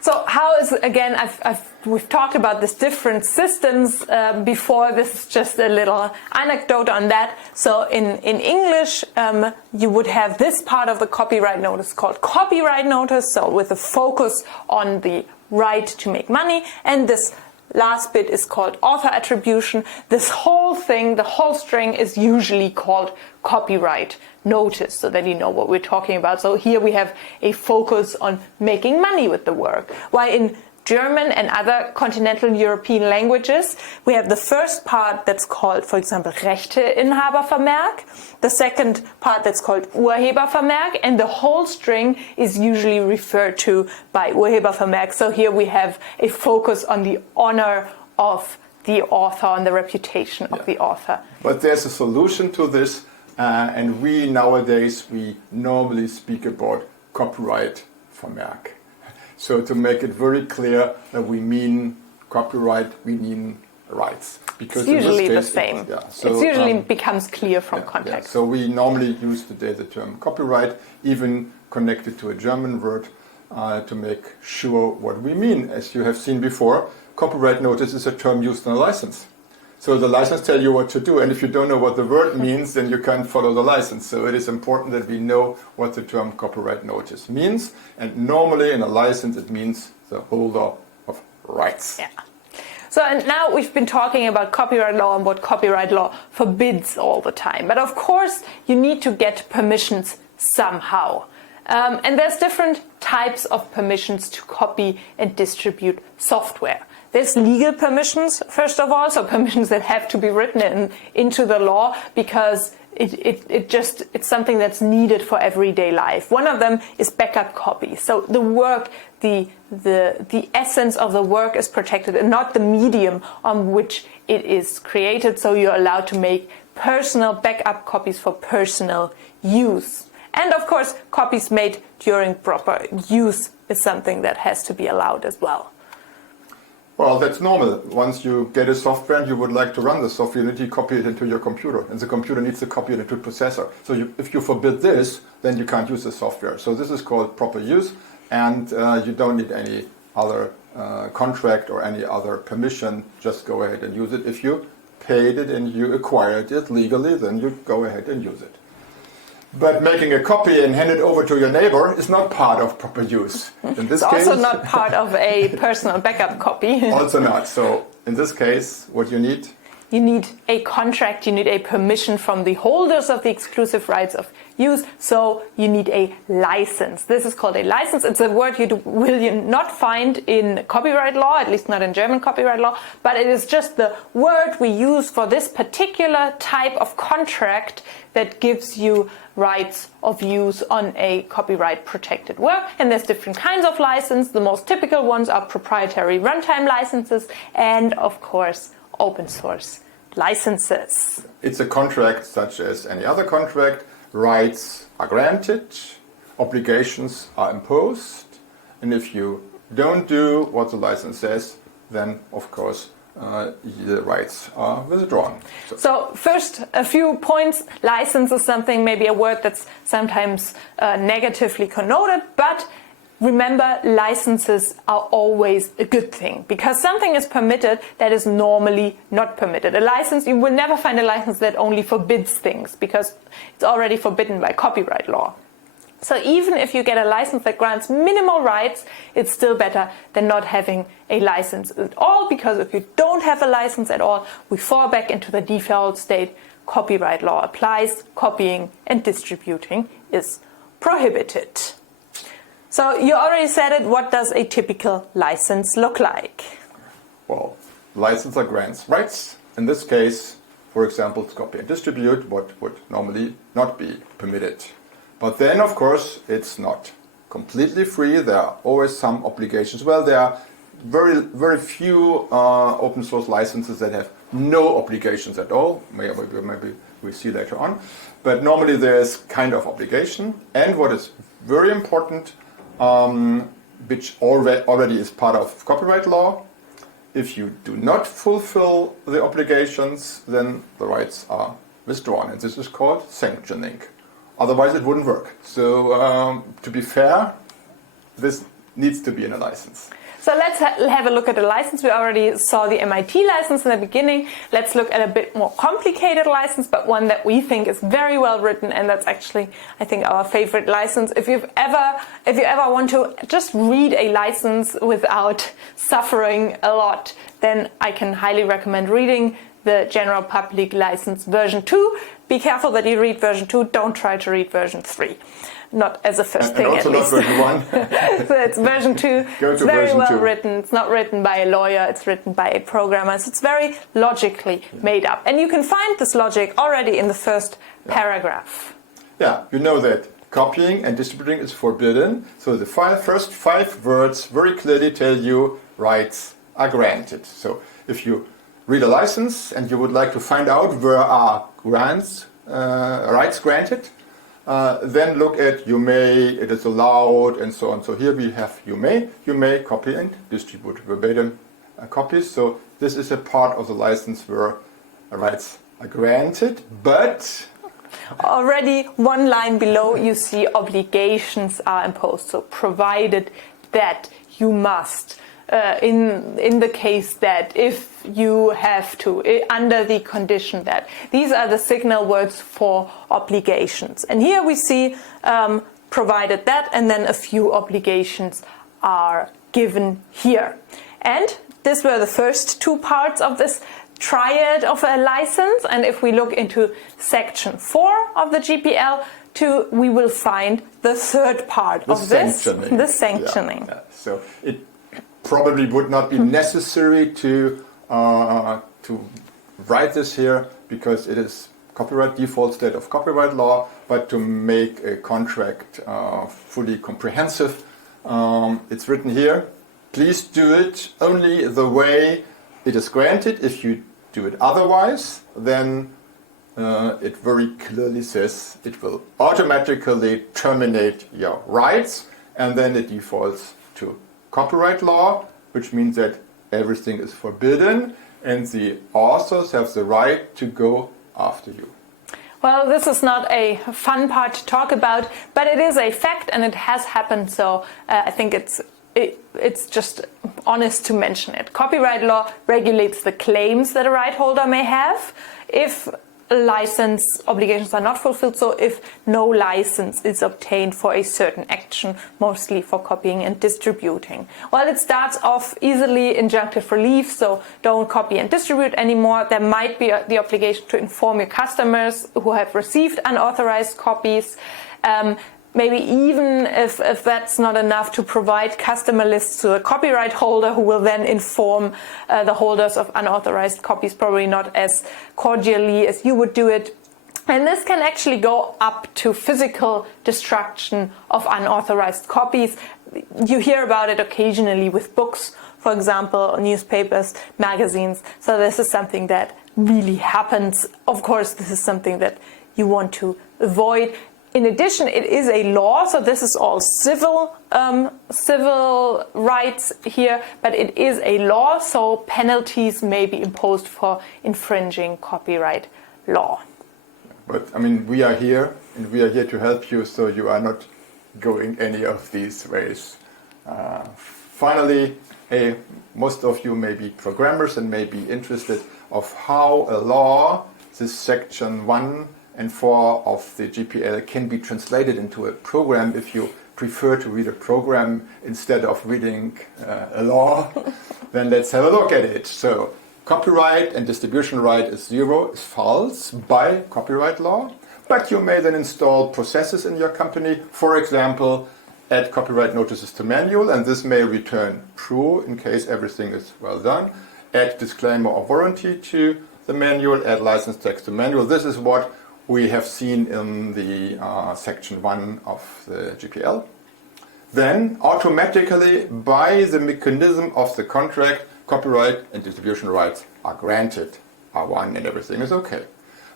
So how is, again, we've talked about these different systems before. This is just a little anecdote on that. So in English, you would have this part of the copyright notice called copyright notice, so with a focus on the right to make money, and this last bit is called author attribution. This whole thing, the whole string, is usually called copyright notice, so that you know what we're talking about. So here we have a focus on making money with the work. While in German and other continental European languages, we have the first part that's called, for example, Rechteinhabervermerk, the second part that's called Urhebervermerk, and the whole string is usually referred to by Urhebervermerk. So here we have a focus on the honor of the author, on the reputation of the author. But there's a solution to this, and we nowadays normally speak about copyright vermerk. So to make it very clear that we mean copyright, we mean rights. Because it's usually in this case, the same. It usually becomes clear from context. So we normally use today the term copyright, even connected to a German word, to make sure what we mean. As you have seen before, copyright notice is a term used in a license. So the license tells you what to do, and if you don't know what the word means, then you can't follow the license. So it is important that we know what the term copyright notice means, and normally in a license it means the holder of rights. Yeah. So and now we've been talking about copyright law and what copyright law forbids all the time. But of course you need to get permissions somehow. And there's different types of permissions to copy and distribute software. There's legal permissions, first of all, so permissions that have to be written into the law because it's something that's needed for everyday life. One of them is backup copy. So the work, the essence of the work is protected and not the medium on which it is created. So you're allowed to make personal backup copies for personal use. And of course, copies made during proper use is something that has to be allowed as well. Well, that's normal. Once you get a software and you would like to run the software, you need to copy it into your computer. And the computer needs to copy it into the processor. So if you forbid this, then you can't use the software. So this is called proper use. And you don't need any other contract or any other permission. Just go ahead and use it. If you paid it and you acquired it legally, then you go ahead and use it. But making a copy and hand it over to your neighbor is not part of proper use. In this it's case, also not part of a personal backup copy. Also not. So in this case, what you need? You need a contract, you need a permission from the holders of the exclusive rights of use, so you need a license. This is called a license. It's a word you will not find in copyright law, at least not in German copyright law, but it is just the word we use for this particular type of contract that gives you rights of use on a copyright protected work. And there's different kinds of license. The most typical ones are proprietary runtime licenses and, of course, open source licenses. It's a contract such as any other contract. Rights are granted, obligations are imposed, and if you don't do what the license says, then of course the rights are withdrawn. So first, a few points. License is something, maybe a word that's sometimes negatively connoted, but remember, licenses are always a good thing, because something is permitted that is normally not permitted. A license, you will never find a license that only forbids things, because it's already forbidden by copyright law. So even if you get a license that grants minimal rights, it's still better than not having a license at all, because if you don't have a license at all, we fall back into the default state. Copyright law applies, copying and distributing is prohibited. So you already said it, what does a typical license look like? Well, licensor grants rights. In this case, for example, to copy and distribute, what would normally not be permitted. But then, of course, it's not completely free. There are always some obligations. Well, there are very few open source licenses that have no obligations at all. Maybe we see later on. But normally there's kind of obligation. And what is very important, which already is part of copyright law, if you do not fulfill the obligations, then the rights are withdrawn. And this is called sanctioning. Otherwise, it wouldn't work. So, to be fair, this needs to be in a license. So let's have a look at the license. We already saw the MIT license in the beginning. Let's look at a bit more complicated license, but one that we think is very well written, and that's actually, I think, our favorite license. If you ever want to just read a license without suffering a lot, then I can highly recommend reading the General Public License version 2. Be careful that you read version 2. Don't try to read version 3. Not as a first thing, at least. And also not version 1. So it's version 2. It's very well written. It's not written by a lawyer. It's written by a programmer. So it's very logically made up. And you can find this logic already in the first paragraph. Yeah, you know that copying and distributing is forbidden. So the first 5 words very clearly tell you rights are granted. So if you read a license and you would like to find out where are rights granted, then look at you may, it is allowed, and so on. So here we have you may copy and distribute verbatim copies. So this is a part of the license where rights are granted, but already one line below you see obligations are imposed. So provided that you must. In the case that, if you have to, under the condition that. These are the signal words for obligations. And here we see provided that, and then a few obligations are given here. And these were the first 2 parts of this triad of a license. And if we look into section 4 of the GPL, we will find the third part of this, the sanctioning. Yeah. So it probably would not be necessary to write this here, because it is copyright default state of copyright law, but to make a contract fully comprehensive, it's written here. Please do it only the way it is granted. If you do it otherwise, then it very clearly says it will automatically terminate your rights, and then it defaults to copyright law, which means that everything is forbidden and the authors have the right to go after you. Well, this is not a fun part to talk about, but it is a fact and it has happened, so I think it's just honest to mention it. Copyright law regulates the claims that a right holder may have if license obligations are not fulfilled, so if no license is obtained for a certain action, mostly for copying and distributing. Well, it starts off easily injunctive relief, so don't copy and distribute anymore. There might be the obligation to inform your customers who have received unauthorized copies. Maybe even if that's not enough, to provide customer lists to the copyright holder, who will then inform the holders of unauthorized copies, probably not as cordially as you would do it. And this can actually go up to physical destruction of unauthorized copies. You hear about it occasionally with books, for example, newspapers, magazines. So this is something that really happens. Of course, this is something that you want to avoid. in addition, it is a law, so this is all civil rights here, but it is a law, so penalties may be imposed for infringing copyright law. But I mean, we are here, and we are here to help you, so you are not going any of these ways. Finally, hey, most of you may be programmers and may be interested of how a law, this section 1 and 4 of the GPL, can be translated into a program if you prefer to read a program instead of reading a law. Then let's have a look at it. So copyright and distribution right is 0, is false by copyright law, but you may then install processes in your company, for example, add copyright notices to manual, and this may return true in case everything is well done. Add disclaimer or warranty to the manual, add license text to manual. This is what we have seen in the section 1 of the GPL. Then automatically, by the mechanism of the contract, copyright and distribution rights are granted, are won, and everything is okay.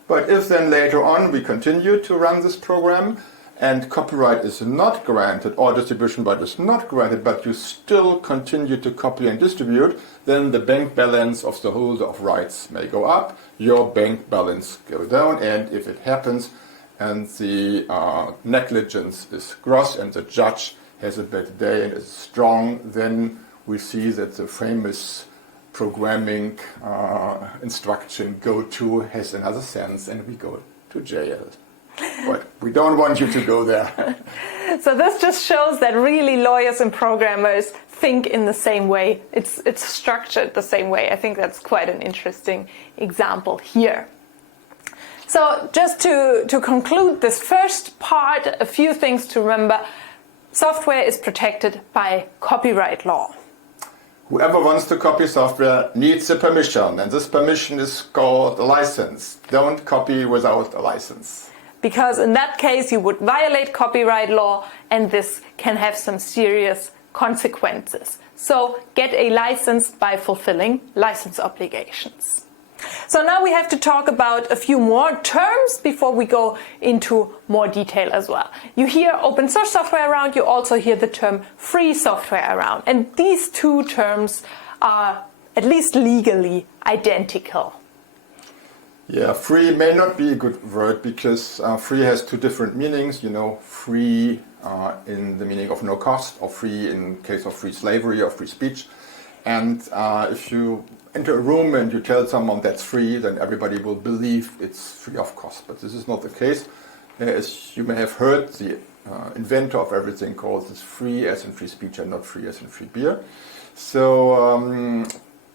But if then later on we continue to run this program and copyright is not granted or distribution right is not granted, but you still continue to copy and distribute, then the bank balance of the holder of rights may go up, your bank balance go down, and if it happens and the negligence is gross and the judge has a bad day and is strong, then we see that the famous programming instruction go to has another sense and we go to jail. But we don't want you to go there. So this just shows that really lawyers and programmers think in the same way. It's structured the same way. I think that's quite an interesting example here. So just to conclude this first part, a few things to remember. Software is protected by copyright law. Whoever wants to copy software needs a permission, and this permission is called a license. Don't copy without a license. Because in that case you would violate copyright law, and this can have some serious consequences. So get a license by fulfilling license obligations. So now we have to talk about a few more terms before we go into more detail as well. You hear open source software around, you also hear the term free software around. And these two terms are at least legally identical. Yeah, free may not be a good word because free has two different meanings. You know, free in the meaning of no cost, or free in case of free slavery or free speech. And if you enter a room and you tell someone that's free, then everybody will believe it's free of cost. But this is not the case. As you may have heard, the inventor of everything calls this free as in free speech and not free as in free beer. So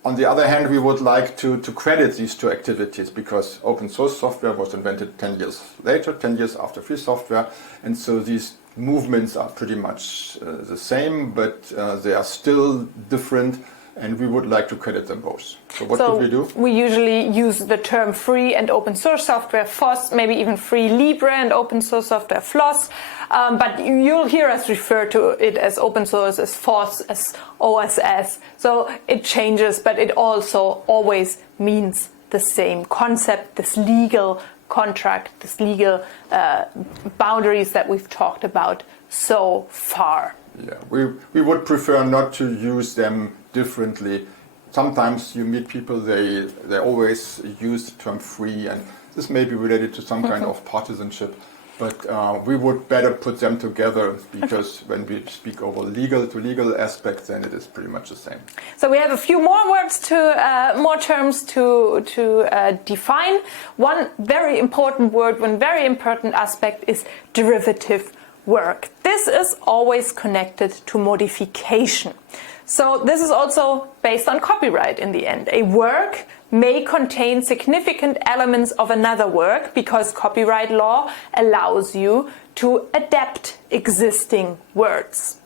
on the other hand, we would like to credit these two activities because open source software was invented 10 years later, 10 years after free software. And so these movements are pretty much the same, but they are still different. And we would like to credit them both. So what could we do? We usually use the term free and open source software, FOSS, maybe even free Libre and open source software, FLOSS. But you'll hear us refer to it as open source, as FOSS, as OSS. So it changes, but it also always means the same concept, this legal contract, this legal boundaries that we've talked about so far. Yeah, we would prefer not to use them differently. Sometimes you meet people, they always use the term free, and this may be related to some kind of partisanship, but we would better put them together because when we speak over legal aspects, then it is pretty much the same. So we have a few more words more terms to define. One very important word, one very important aspect is derivative work. This is always connected to modification. So this is also based on copyright in the end. A work may contain significant elements of another work because copyright law allows you to adapt existing words.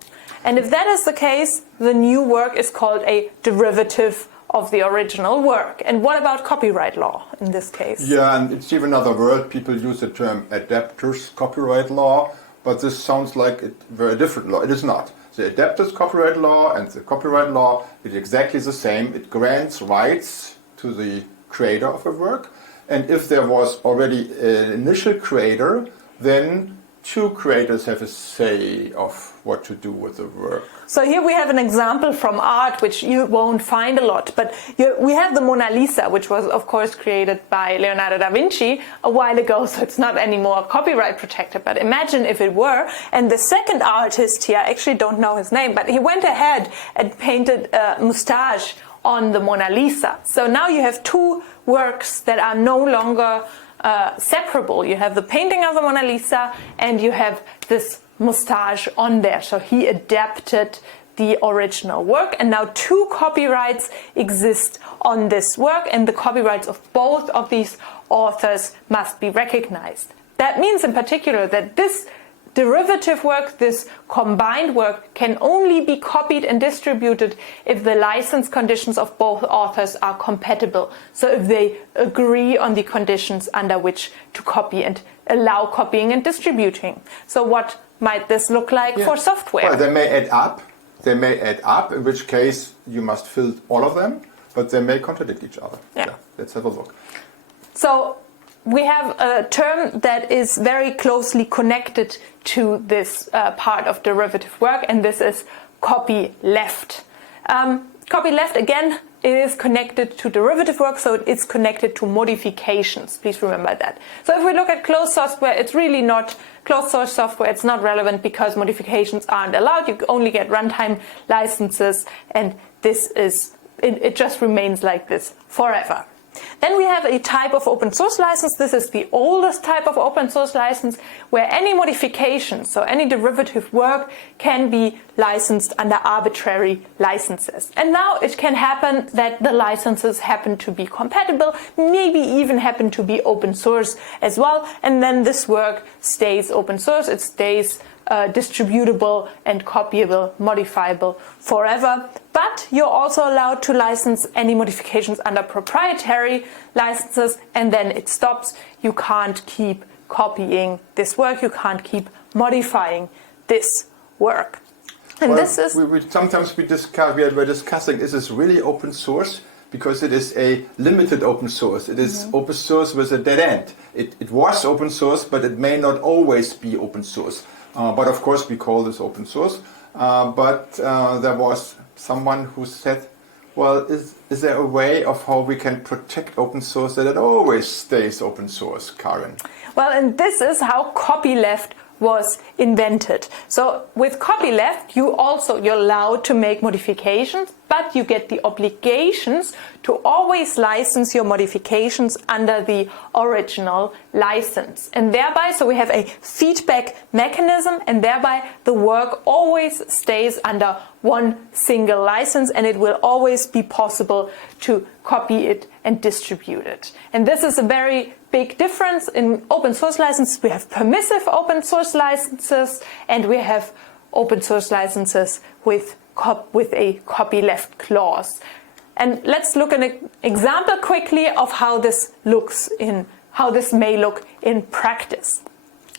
And if that is the case, the new work is called a derivative of the original work. And what about copyright law in this case? Yeah, and it's even another word. People use the term adapters copyright law, but this sounds like a very different law. It is not. The adapters copyright law and the copyright law is exactly the same. It grants rights to the creator of a work. And if there was already an initial creator, then two creators have a say of what to do with the work. So here we have an example from art, which you won't find a lot, but we have the Mona Lisa, which was of course created by Leonardo da Vinci a while ago, so it's not anymore copyright protected, but imagine if it were. And the second artist here, I actually don't know his name, but he went ahead and painted a moustache on the Mona Lisa. So now you have two works that are no longer separable. You have the painting of the Mona Lisa and you have this moustache on there. So he adapted the original work, and now two copyrights exist on this work, and the copyrights of both of these authors must be recognized. That means in particular that this derivative work, this combined work, can only be copied and distributed if the license conditions of both authors are compatible. So if they agree on the conditions under which to copy and allow copying and distributing. So what might this look like for software? Well, they may add up. They may add up, in which case you must fill all of them, but they may contradict each other. Yeah. Let's have a look. So we have a term that is very closely connected to this part of derivative work, and this is copyleft. Copyleft, again, it is connected to derivative work, so it's connected to modifications. Please remember that. So if we look at closed software, it's really not closed source software. It's not relevant because modifications aren't allowed. You only get runtime licenses, and this is it just remains like this forever. Then we have a type of open source license. This is the oldest type of open source license, where any modification, so any derivative work, can be licensed under arbitrary licenses. And now it can happen that the licenses happen to be compatible, maybe even happen to be open source as well, and then this work stays open source. It stays distributable and copyable, modifiable forever. But you're also allowed to license any modifications under proprietary licenses, and then it stops. You can't keep copying this work. You can't keep modifying this work. And well, this is... Sometimes we're discussing, is this really open source? Because it is a limited open source. It is open source with a dead end. It was open source, but it may not always be open source. But of course we call this open source. But there was someone who said, well, is there a way of how we can protect open source that it always stays open source, Caren? Well, and this is how copyleft was invented. So with copyleft, you're allowed to make modifications, but you get the obligations to always license your modifications under the original license. And thereby, so we have a feedback mechanism, and thereby the work always stays under one single license, and it will always be possible to copy it and distribute it. And this is a very big difference. In open source licenses, we have permissive open source licenses, and we have open source licenses with a copyleft clause. And let's look at an example quickly of how this may look in practice.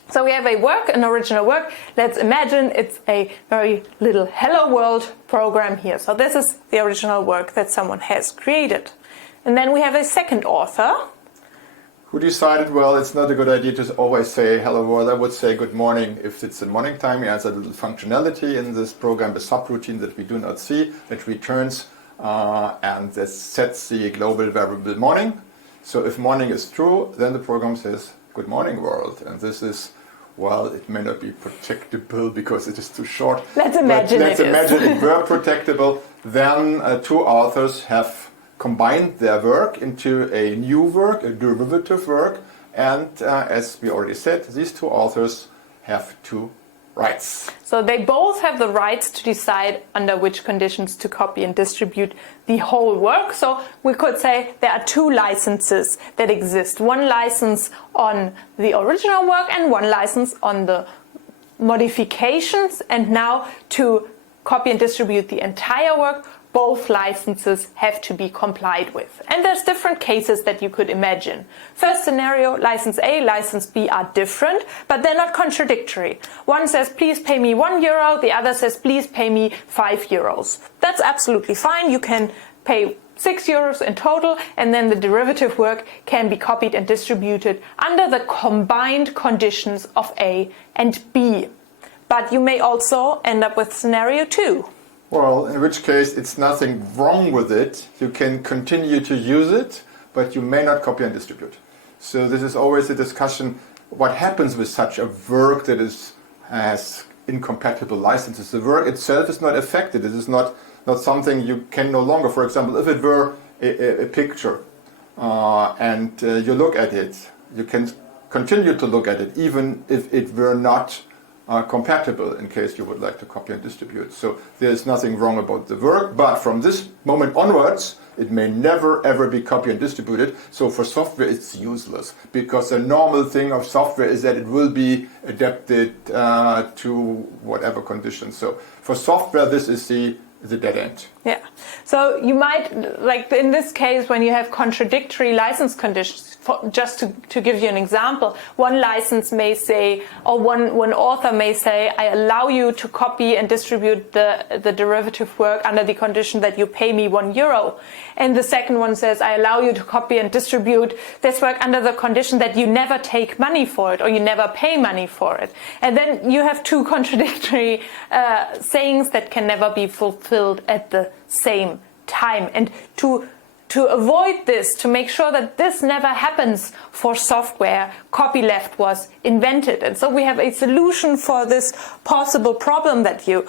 So we have an original work. Let's imagine it's a very little Hello World program here. So this is the original work that someone has created. And then we have a second author who decided, well, it's not a good idea to always say hello world. I would say good morning if it's in morning time. He adds a little functionality in this program, a subroutine that we do not see, that returns and that sets the global variable morning. So if morning is true, then the program says good morning world. And this is, well, it may not be protectable because it is too short. Let's imagine it were protectable. Then two authors have combined their work into a new work, a derivative work, and as we already said, these two authors have two rights. So they both have the rights to decide under which conditions to copy and distribute the whole work. So we could say there are two licenses that exist. One license on the original work and one license on the modifications. And now to copy and distribute the entire work, both licenses have to be complied with. And there's different cases that you could imagine. First scenario, license A, license B are different, but they're not contradictory. One says, please pay me €1. The other says, please pay me €5. That's absolutely fine. You can pay 6 euros in total, and then the derivative work can be copied and distributed under the combined conditions of A and B. But you may also end up with scenario 2. Well, in which case it's nothing wrong with it. You can continue to use it, but you may not copy and distribute. So this is always a discussion, what happens with such a work that has incompatible licenses. The work itself is not affected. It is not something you can no longer. For example, if it were a picture and you look at it, you can continue to look at it even if it were not compatible, in case you would like to copy and distribute. So there is nothing wrong about the work, but from this moment onwards it may never ever be copied and distributed. So for software it's useless, because the normal thing of software is that it will be adapted to whatever conditions. So for software this is the dead end. Yeah. So you might, like in this case, when you have contradictory license conditions, just to give you an example, one license may say, or one author may say, I allow you to copy and distribute the derivative work under the condition that you pay me €1. And the second one says, I allow you to copy and distribute this work under the condition that you never take money for it, or you never pay money for it. And then you have two contradictory sayings that can never be fulfilled at the same time. And to avoid this, to make sure that this never happens for software, copyleft was invented. And so we have a solution for this possible problem that you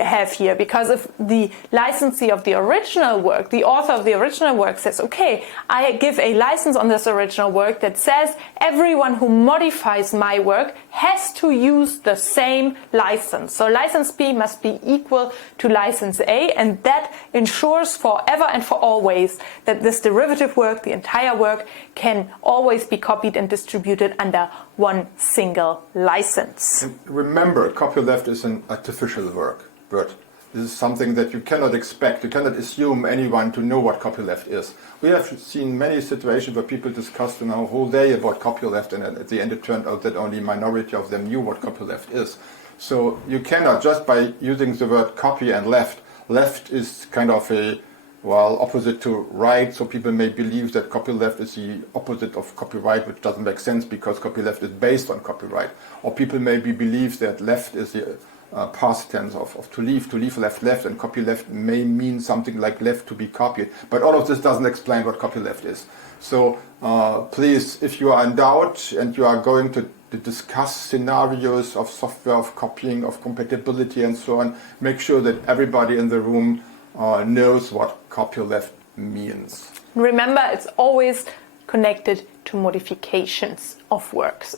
have here, because if the licensee of the original work, the author of the original work says, okay, I give a license on this original work that says everyone who modifies my work has to use the same license. So license B must be equal to license A, and that ensures forever and for always that this derivative work, the entire work, can always be copied and distributed under one single license. And remember, copyleft is an artificial word. This is something that you cannot expect. You cannot assume anyone to know what copyleft is. We have seen many situations where people discussed a whole day about copyleft, and at the end it turned out that only a minority of them knew what copyleft is. So you cannot, just by using the word copy and left is kind of opposite to right, so people may believe that copyleft is the opposite of copyright, which doesn't make sense because copyleft is based on copyright. Or people maybe believe that left is the past tense of to leave, left, and copyleft may mean something like left to be copied. But all of this doesn't explain what copyleft is. So please, if you are in doubt and you are going to discuss scenarios of software, of copying, of compatibility and so on, make sure that everybody in the room knows what copyleft means. Remember, it's always connected to modifications of works.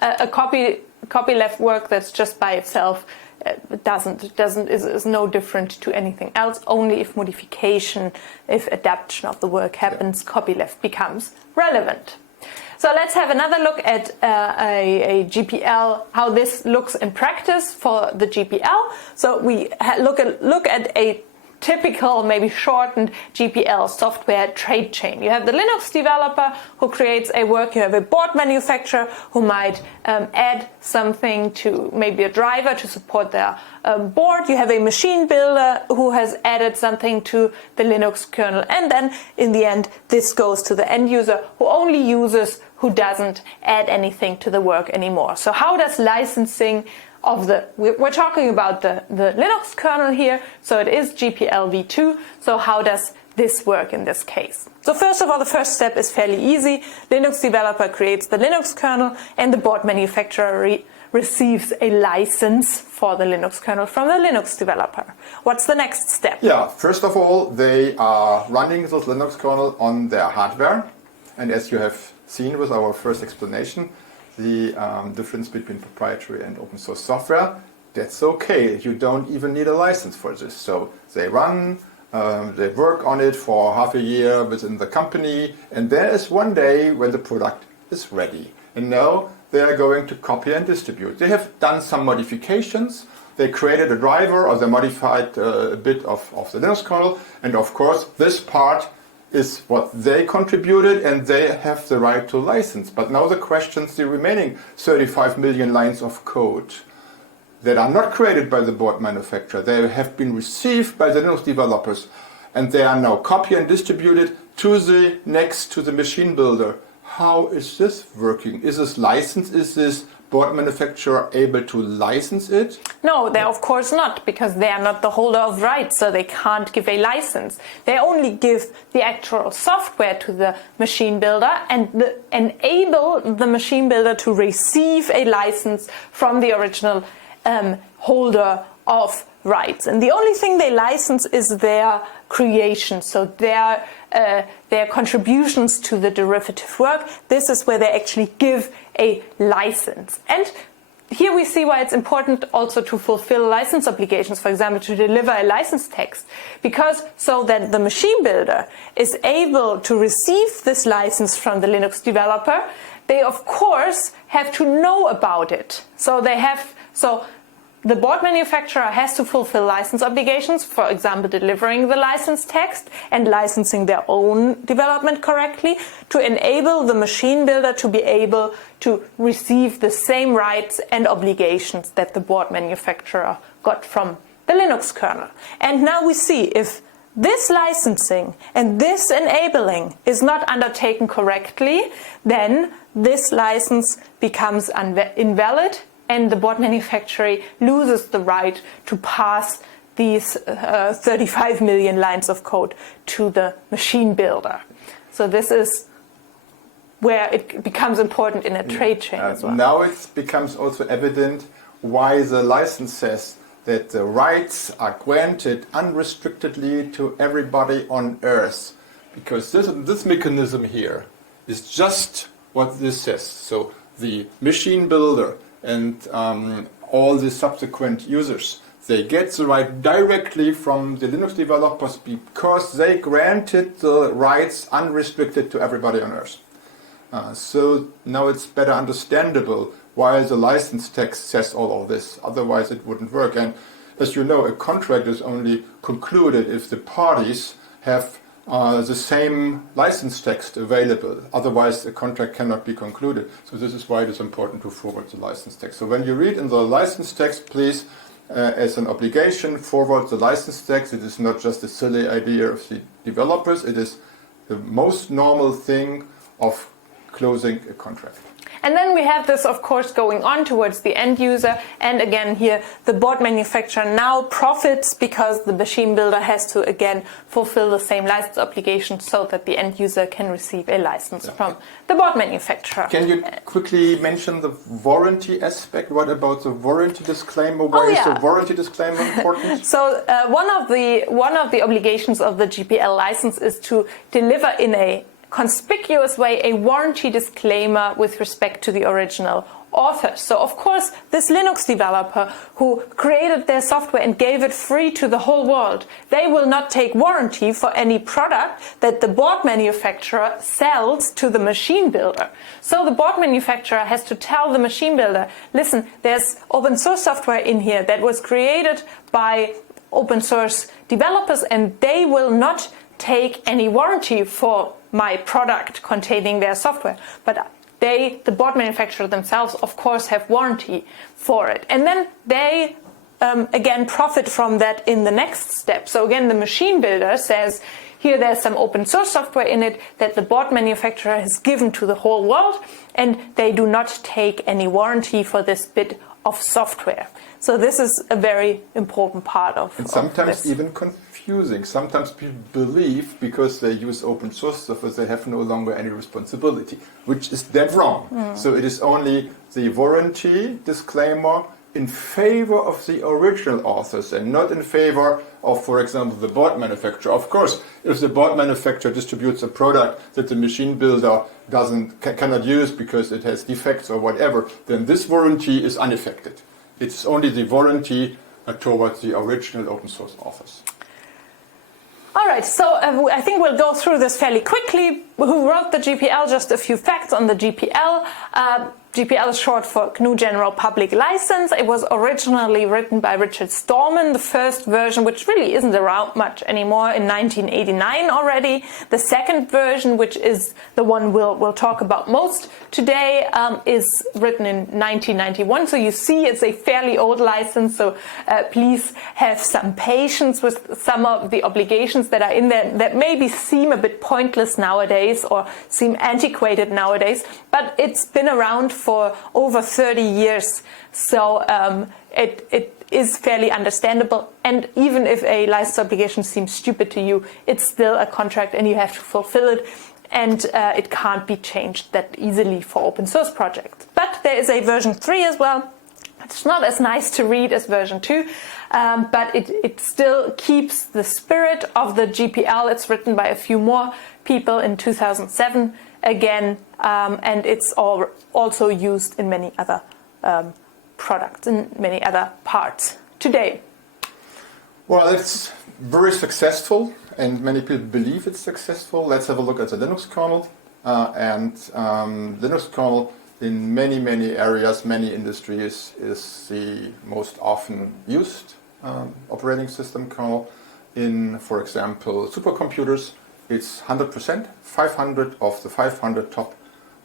A copyleft work that's just by itself is no different to anything else. Only if modification, if adaptation of the work happens, copyleft becomes relevant. So let's have another look at a GPL, how this looks in practice for the GPL. So we look at a typical, maybe shortened GPL software trade chain. You have the Linux developer who creates a work, you have a board manufacturer who might add something to maybe a driver to support their board, you have a machine builder who has added something to the Linux kernel, and then in the end this goes to the end user who only uses, who doesn't add anything to the work anymore. So how does licensing we're talking about the Linux kernel here, so it is GPL v2. So how does this work in this case? So first of all, the first step is fairly easy. Linux developer creates the Linux kernel, and the board manufacturer receives a license for the Linux kernel from the Linux developer. What's the next step? Yeah, first of all, they are running this Linux kernel on their hardware, and as you have seen with our first explanation, the difference between proprietary and open source software, that's okay. You don't even need a license for this. So they run, they work on it for half a year within the company, and there is one day when the product is ready. And now they are going to copy and distribute. They have done some modifications. They created a driver, or they modified a bit of the Linux kernel, and of course this part is what they contributed, and they have the right to license. But now the questions, the remaining 35 million lines of code that are not created by the board manufacturer, they have been received by the Linux developers and they are now copied and distributed to the machine builder. How is this working? Is this licensed? Is this board manufacturer able to license it? No, they're of course not, because they are not the holder of rights, so they can't give a license. They only give the actual software to the machine builder and enable the machine builder to receive a license from the original holder of rights. And the only thing they license is their creation, so their contributions to the derivative work. This is where they actually give a license. And here we see why it's important also to fulfill license obligations, for example, to deliver a license text, because so that the machine builder is able to receive this license from the Linux developer, they of course have to know about it. So the board manufacturer has to fulfill license obligations, for example, delivering the license text and licensing their own development correctly, to enable the machine builder to be able to receive the same rights and obligations that the board manufacturer got from the Linux kernel. And now we see if this licensing and this enabling is not undertaken correctly, then this license becomes invalid, and the board manufacturer loses the right to pass these 35 million lines of code to the machine builder. So this is where it becomes important in a trade chain as well. Now it becomes also evident why the license says that the rights are granted unrestrictedly to everybody on Earth. Because this mechanism here is just what this says. So the machine builder and all the subsequent users, they get the right directly from the Linux developers because they granted the rights unrestricted to everybody on Earth. So now it's better understandable why the license text says all of this. Otherwise it wouldn't work. And as you know, a contract is only concluded if the parties have the same license text available. Otherwise, the contract cannot be concluded. So this is why it is important to forward the license text. So when you read in the license text, please, as an obligation, forward the license text. It is not just a silly idea of the developers. It is the most normal thing of closing a contract. And then we have this, of course, going on towards the end user. And again, here, the board manufacturer now profits because the machine builder has to, again, fulfill the same license obligation so that the end user can receive a license from the board manufacturer. Can you quickly mention the warranty aspect? What about the warranty disclaimer? Why is the warranty disclaimer important? So one of the obligations of the GPL license is to deliver in a conspicuous way a warranty disclaimer with respect to the original author. So of course this Linux developer who created their software and gave it free to the whole world, they will not take warranty for any product that the board manufacturer sells to the machine builder. So the board manufacturer has to tell the machine builder, listen, there's open source software in here that was created by open source developers and they will not take any warranty for my product containing their software. But the board manufacturer themselves, of course, have warranty for it. And then they, again, profit from that in the next step. So again, the machine builder says, here there's some open source software in it that the board manufacturer has given to the whole world, and they do not take any warranty for this bit of software. So this is a very important part of And sometimes this. even confusing. Sometimes people believe because they use open source software they have no longer any responsibility, which is dead wrong. So it is only the warranty disclaimer in favor of the original authors and not in favor of, for example, the board manufacturer. Of course, if the board manufacturer distributes a product that the machine builder cannot use because it has defects or whatever, then this warranty is unaffected. It's only the warranty towards the original open source authors. All right, so I think we'll go through this fairly quickly. Who wrote the GPL? Just a few facts on the GPL. GPL is short for GNU General Public License. It was originally written by Richard Stallman, the first version, which really isn't around much anymore, in 1989 already. The second version, which is the one we'll talk about most today, is written in 1991. So you see it's a fairly old license, so please have some patience with some of the obligations that are in there that maybe seem a bit pointless nowadays or seem antiquated nowadays, but it's been around for over 30 years, so it is fairly understandable. And even if a license obligation seems stupid to you, it's still a contract and you have to fulfill it, and it can't be changed that easily for open source projects. But there is a version 3 as well. It's not as nice to read as version 2, but it still keeps the spirit of the GPL. It's written by a few more people in 2007 again, and it's also used in many other products, in many other parts today. Well, it's very successful, and many people believe it's successful. Let's have a look at the Linux kernel. Linux kernel in many areas, many industries, is the most often used operating system kernel. In, for example, supercomputers, it's 100%. 500 of the 500 top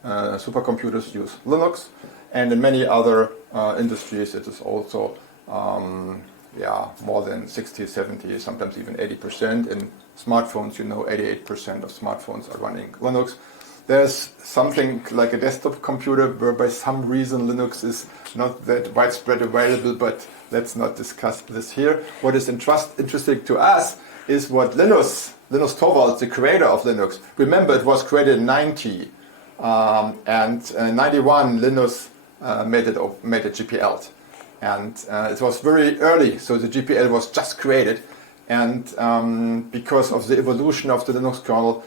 supercomputers use Linux, and in many other industries it is also more than 60, 70, sometimes even 80%. In smartphones, 88% of smartphones are running Linux. There's something like a desktop computer where by some reason Linux is not that widespread available, but let's not discuss this here. What is interesting to us is what Linus Torvalds, the creator of Linux, remember it was created in 90, and in 91 Linus made it GPL. And it was very early, so the GPL was just created, and because of the evolution of the Linux kernel,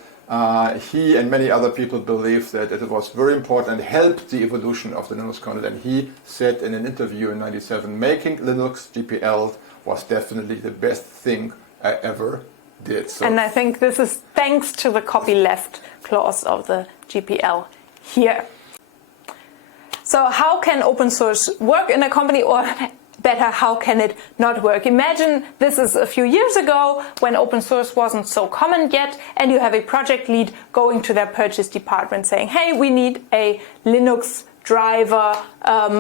he and many other people believe that it was very important and helped the evolution of the Linux kernel. And he said in an interview in 97, making Linux GPL was definitely the best thing I ever did. So. And I think this is thanks to the copyleft clause of the GPL here. So how can open source work in a company, or better, how can it not work? Imagine this is a few years ago when open source wasn't so common yet, and you have a project lead going to their purchase department saying, hey, we need a Linux driver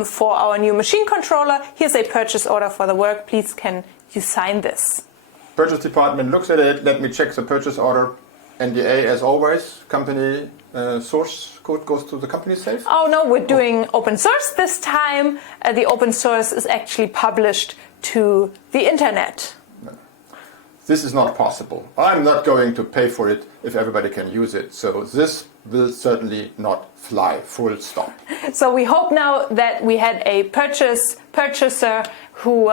for our new machine controller. Here's a purchase order for the work. Please, can you sign this? Purchase department looks at it. Let me check the purchase order. NDA as always. Company source code goes to the company safe. Oh no, we're doing open source this time. The open source is actually published to the internet. This is not possible. I'm not going to pay for it if everybody can use it. So this will certainly not fly, full stop. So we hope now that we had a purchaser who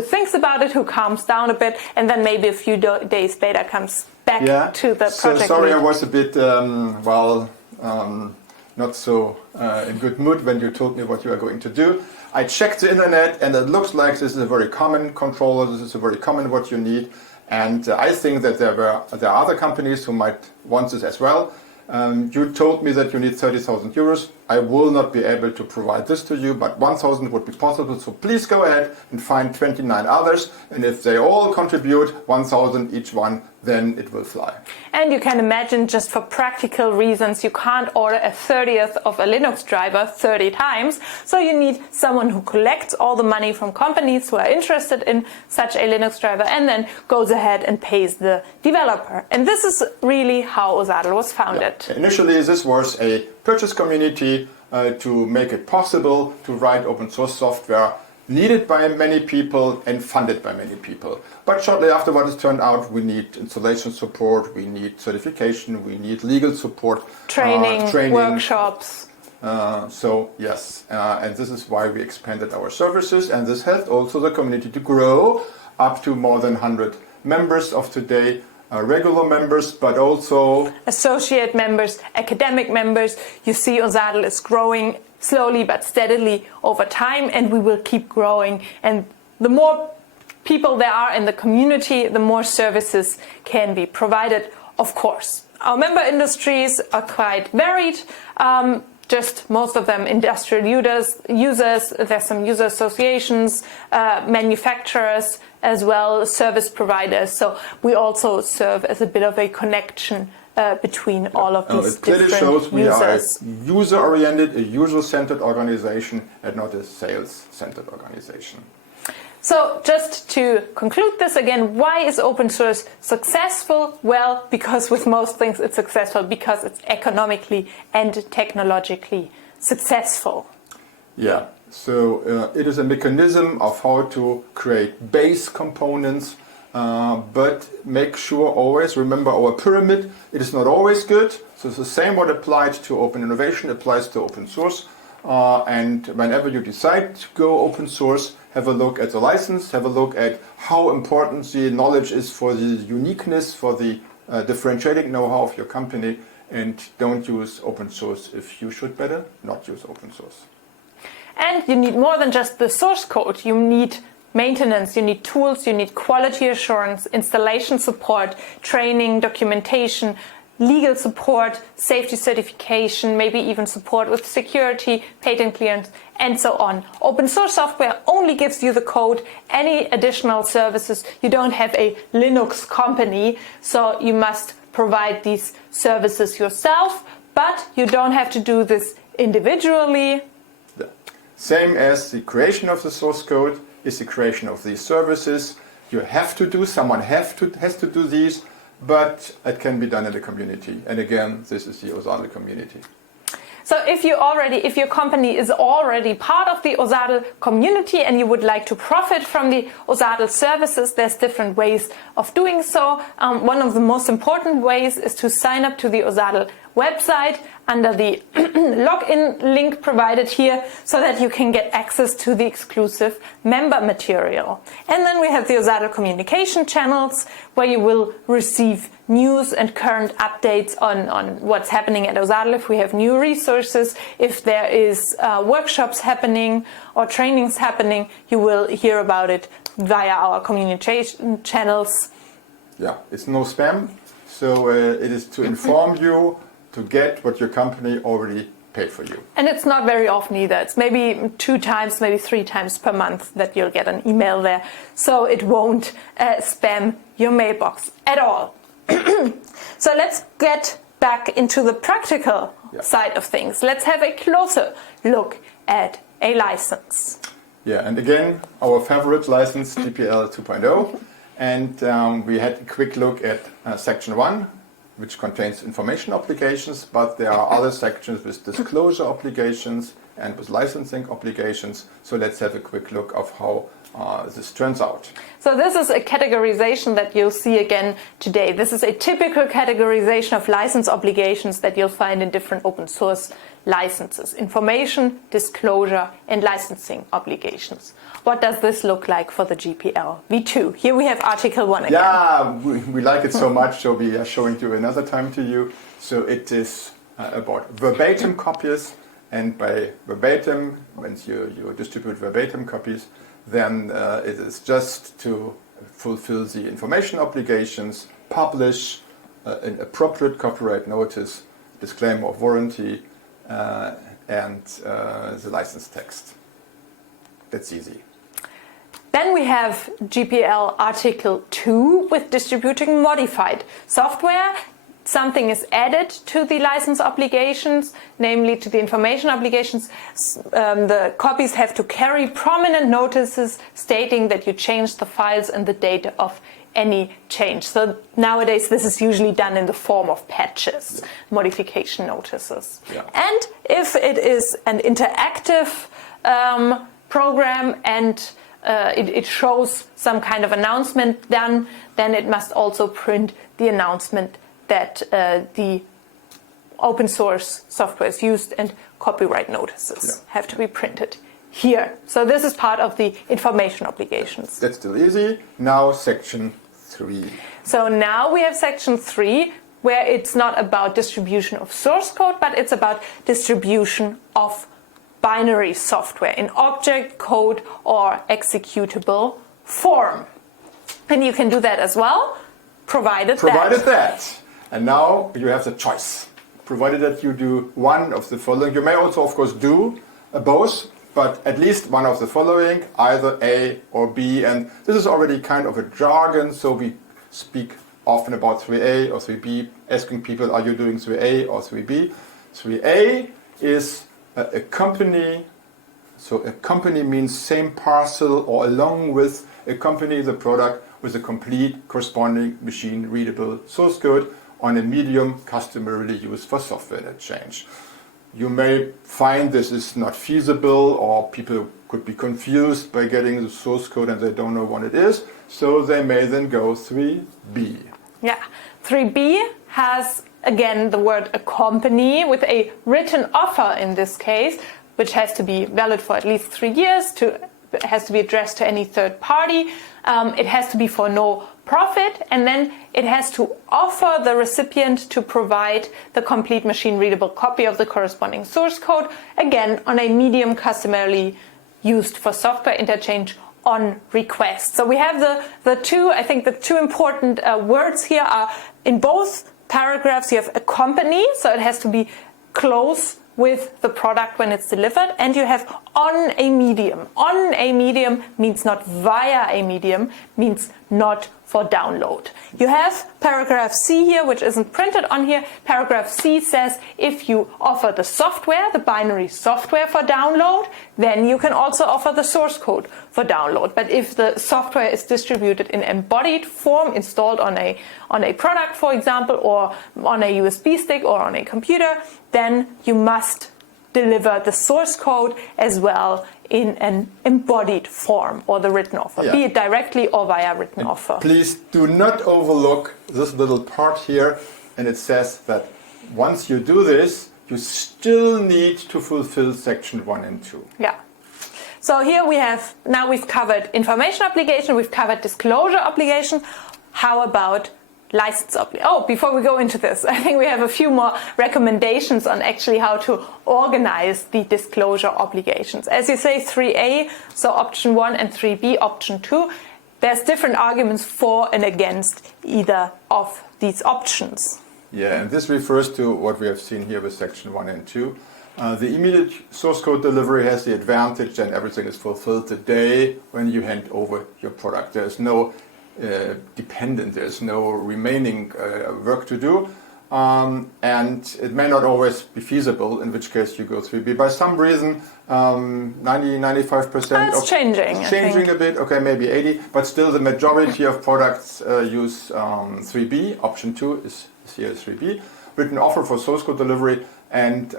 thinks about it, who calms down a bit, and then maybe a few days later comes back to the project. So sorry, lead. I was a bit, not so in good mood when you told me what you are going to do. I checked the internet, and it looks like this is a very common controller. This is a very common what you need. And I think that there are other companies who might want this as well. You told me that you need 30,000 euros. I will not be able to provide this to you, but 1,000 would be possible. So please go ahead and find 29 others. And if they all contribute 1,000 each one, then it will fly. And you can imagine, just for practical reasons, you can't order a 30th of a Linux driver 30 times. So you need someone who collects all the money from companies who are interested in such a Linux driver and then goes ahead and pays the developer. And this is really how OSADL was founded. Yeah. Initially, this was a purchase community to make it possible to write open source software needed by many people and funded by many people. But shortly afterwards, it turned out we need installation support, we need certification, we need legal support, training, workshops. So yes, and this is why we expanded our services, and this helped also the community to grow up to more than 100 members of today, regular members, but also associate members, academic members. You see, OSADL is growing slowly but steadily over time, and we will keep growing. And the more people there are in the community, the more services can be provided, of course. Our member industries are quite varied. just most of them industrial users. There's some user associations, manufacturers as well, service providers. So we also serve as a bit of a connection between all of these different users. It clearly shows we are a user-oriented, a user-centered organization and not a sales-centered organization. So just to conclude this again, why is open source successful? Well, because with most things it's successful because it's economically and technologically successful. Yeah, so it is a mechanism of how to create base components, but make sure always, remember our pyramid, it is not always good. So it's the same what applied to open innovation applies to open source. And whenever you decide to go open source, have a look at the license, have a look at how important the knowledge is for the uniqueness, for the differentiating know-how of your company, and don't use open source if you should better not use open source. And you need more than just the source code. You need maintenance, you need tools, you need quality assurance, installation support, training, documentation, legal support, safety certification, maybe even support with security, patent clearance, and so on. Open source software only gives you the code, any additional services. You don't have a Linux company, so you must provide these services yourself, but you don't have to do this individually. Yeah. Same as the creation of the source code is the creation of these services. You have to do, someone has to do these, but it can be done in the community. And again, this is the OSADL community. So if your company is already part of the OSADL community and you would like to profit from the OSADL services, there's different ways of doing so. One of the most important ways is to sign up to the OSADL website under the login link provided here so that you can get access to the exclusive member material. And then we have the OSADL communication channels where you will receive news and current updates on what's happening at OSADL, if we have new resources, if there is workshops happening or trainings happening, you will hear about it via our communication channels. Yeah, it's no spam, so it is to inform you to get what your company already paid for you. And it's not very often either. It's maybe 2 times, maybe 3 times per month that you'll get an email there. So it won't spam your mailbox at all. So let's get back into the practical side of things. Let's have a closer look at a license. Yeah, and again, our favorite license, GPL 2.0. And we had a quick look at section 1, which contains information obligations, but there are other sections with disclosure obligations and with licensing obligations. So let's have a quick look of how this turns out. So this is a categorization that you'll see again today. This is a typical categorization of license obligations that you'll find in different open source licenses. Information, disclosure, and licensing obligations. What does this look like for the GPL v2? Here we have Article 1 again. Yeah, we like it so much, so we are showing you another time to you. So it is about verbatim copies, and by verbatim, once you distribute verbatim copies, then it is just to fulfill the information obligations, publish an appropriate copyright notice, disclaimer of warranty, and the license text. That's easy. Then we have GPL Article 2 with distributing modified software. Something is added to the license obligations, namely to the information obligations. The copies have to carry prominent notices stating that you changed the files and the date of any change. So nowadays this is usually done in the form of patches, modification notices. Yeah. And if it is an interactive program and it shows some kind of announcement done, then it must also print the announcement that the open source software is used, and copyright notices have to be printed here. So this is part of the information obligations. That's still easy. Now section 3. So now we have section 3, where it's not about distribution of source code, but it's about distribution of binary software in object, code, or executable form. And you can do that as well, provided that. And now you have the choice. provided that you do one of the following. You may also, of course, do both, but at least one of the following, either A or B. And this is already kind of a jargon, so we speak often about 3A or 3B, asking people, are you doing 3A or 3B? 3A is a company, so a company means same parcel or along with accompany the product with a complete corresponding machine-readable source code on a medium customarily used for software change. You may find this is not feasible, or people could be confused by getting the source code and they don't know what it is, so they may then go 3B. Yeah, 3B has, again, the word accompany with a written offer in this case, which has to be valid for at least 3 years, it has to be addressed to any third party, it has to be for no profit, and then it has to offer the recipient to provide the complete machine-readable copy of the corresponding source code, again, on a medium customarily used for software interchange on request. So we have the two important words here are in both paragraphs. You have accompany, so it has to be close with the product when it's delivered, and you have on a medium. On a medium means not via a medium, means not for download. You have paragraph C here, which isn't printed on here. Paragraph C says if you offer the software, the binary software for download, then you can also offer the source code for download. But if the software is distributed in embodied form, installed on a product, for example, or on a USB stick or on a computer, then you must deliver the source code as well in an embodied form, or the written offer, be it directly or via written offer. Please do not overlook this little part here, and it says that once you do this, you still need to fulfill section 1 and 2. Yeah. So here we've covered information obligation, we've covered disclosure obligation. How about license obligation? Oh, before we go into this, I think we have a few more recommendations on actually how to organize the disclosure obligations. As you say, 3A, so option 1, and 3B, option 2. There's different arguments for and against either of these options. Yeah, and this refers to what we have seen here with section 1 and 2. The immediate source code delivery has the advantage that everything is fulfilled the day when you hand over your product. There's no dependent, there's no remaining work to do, and it may not always be feasible, in which case you go 3B. By some reason, 90-95% it's changing a bit, okay, maybe 80, but still the majority of products use 3B. Option 2 is here 3B, written offer for source code delivery, and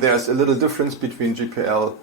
there's a little difference between GPL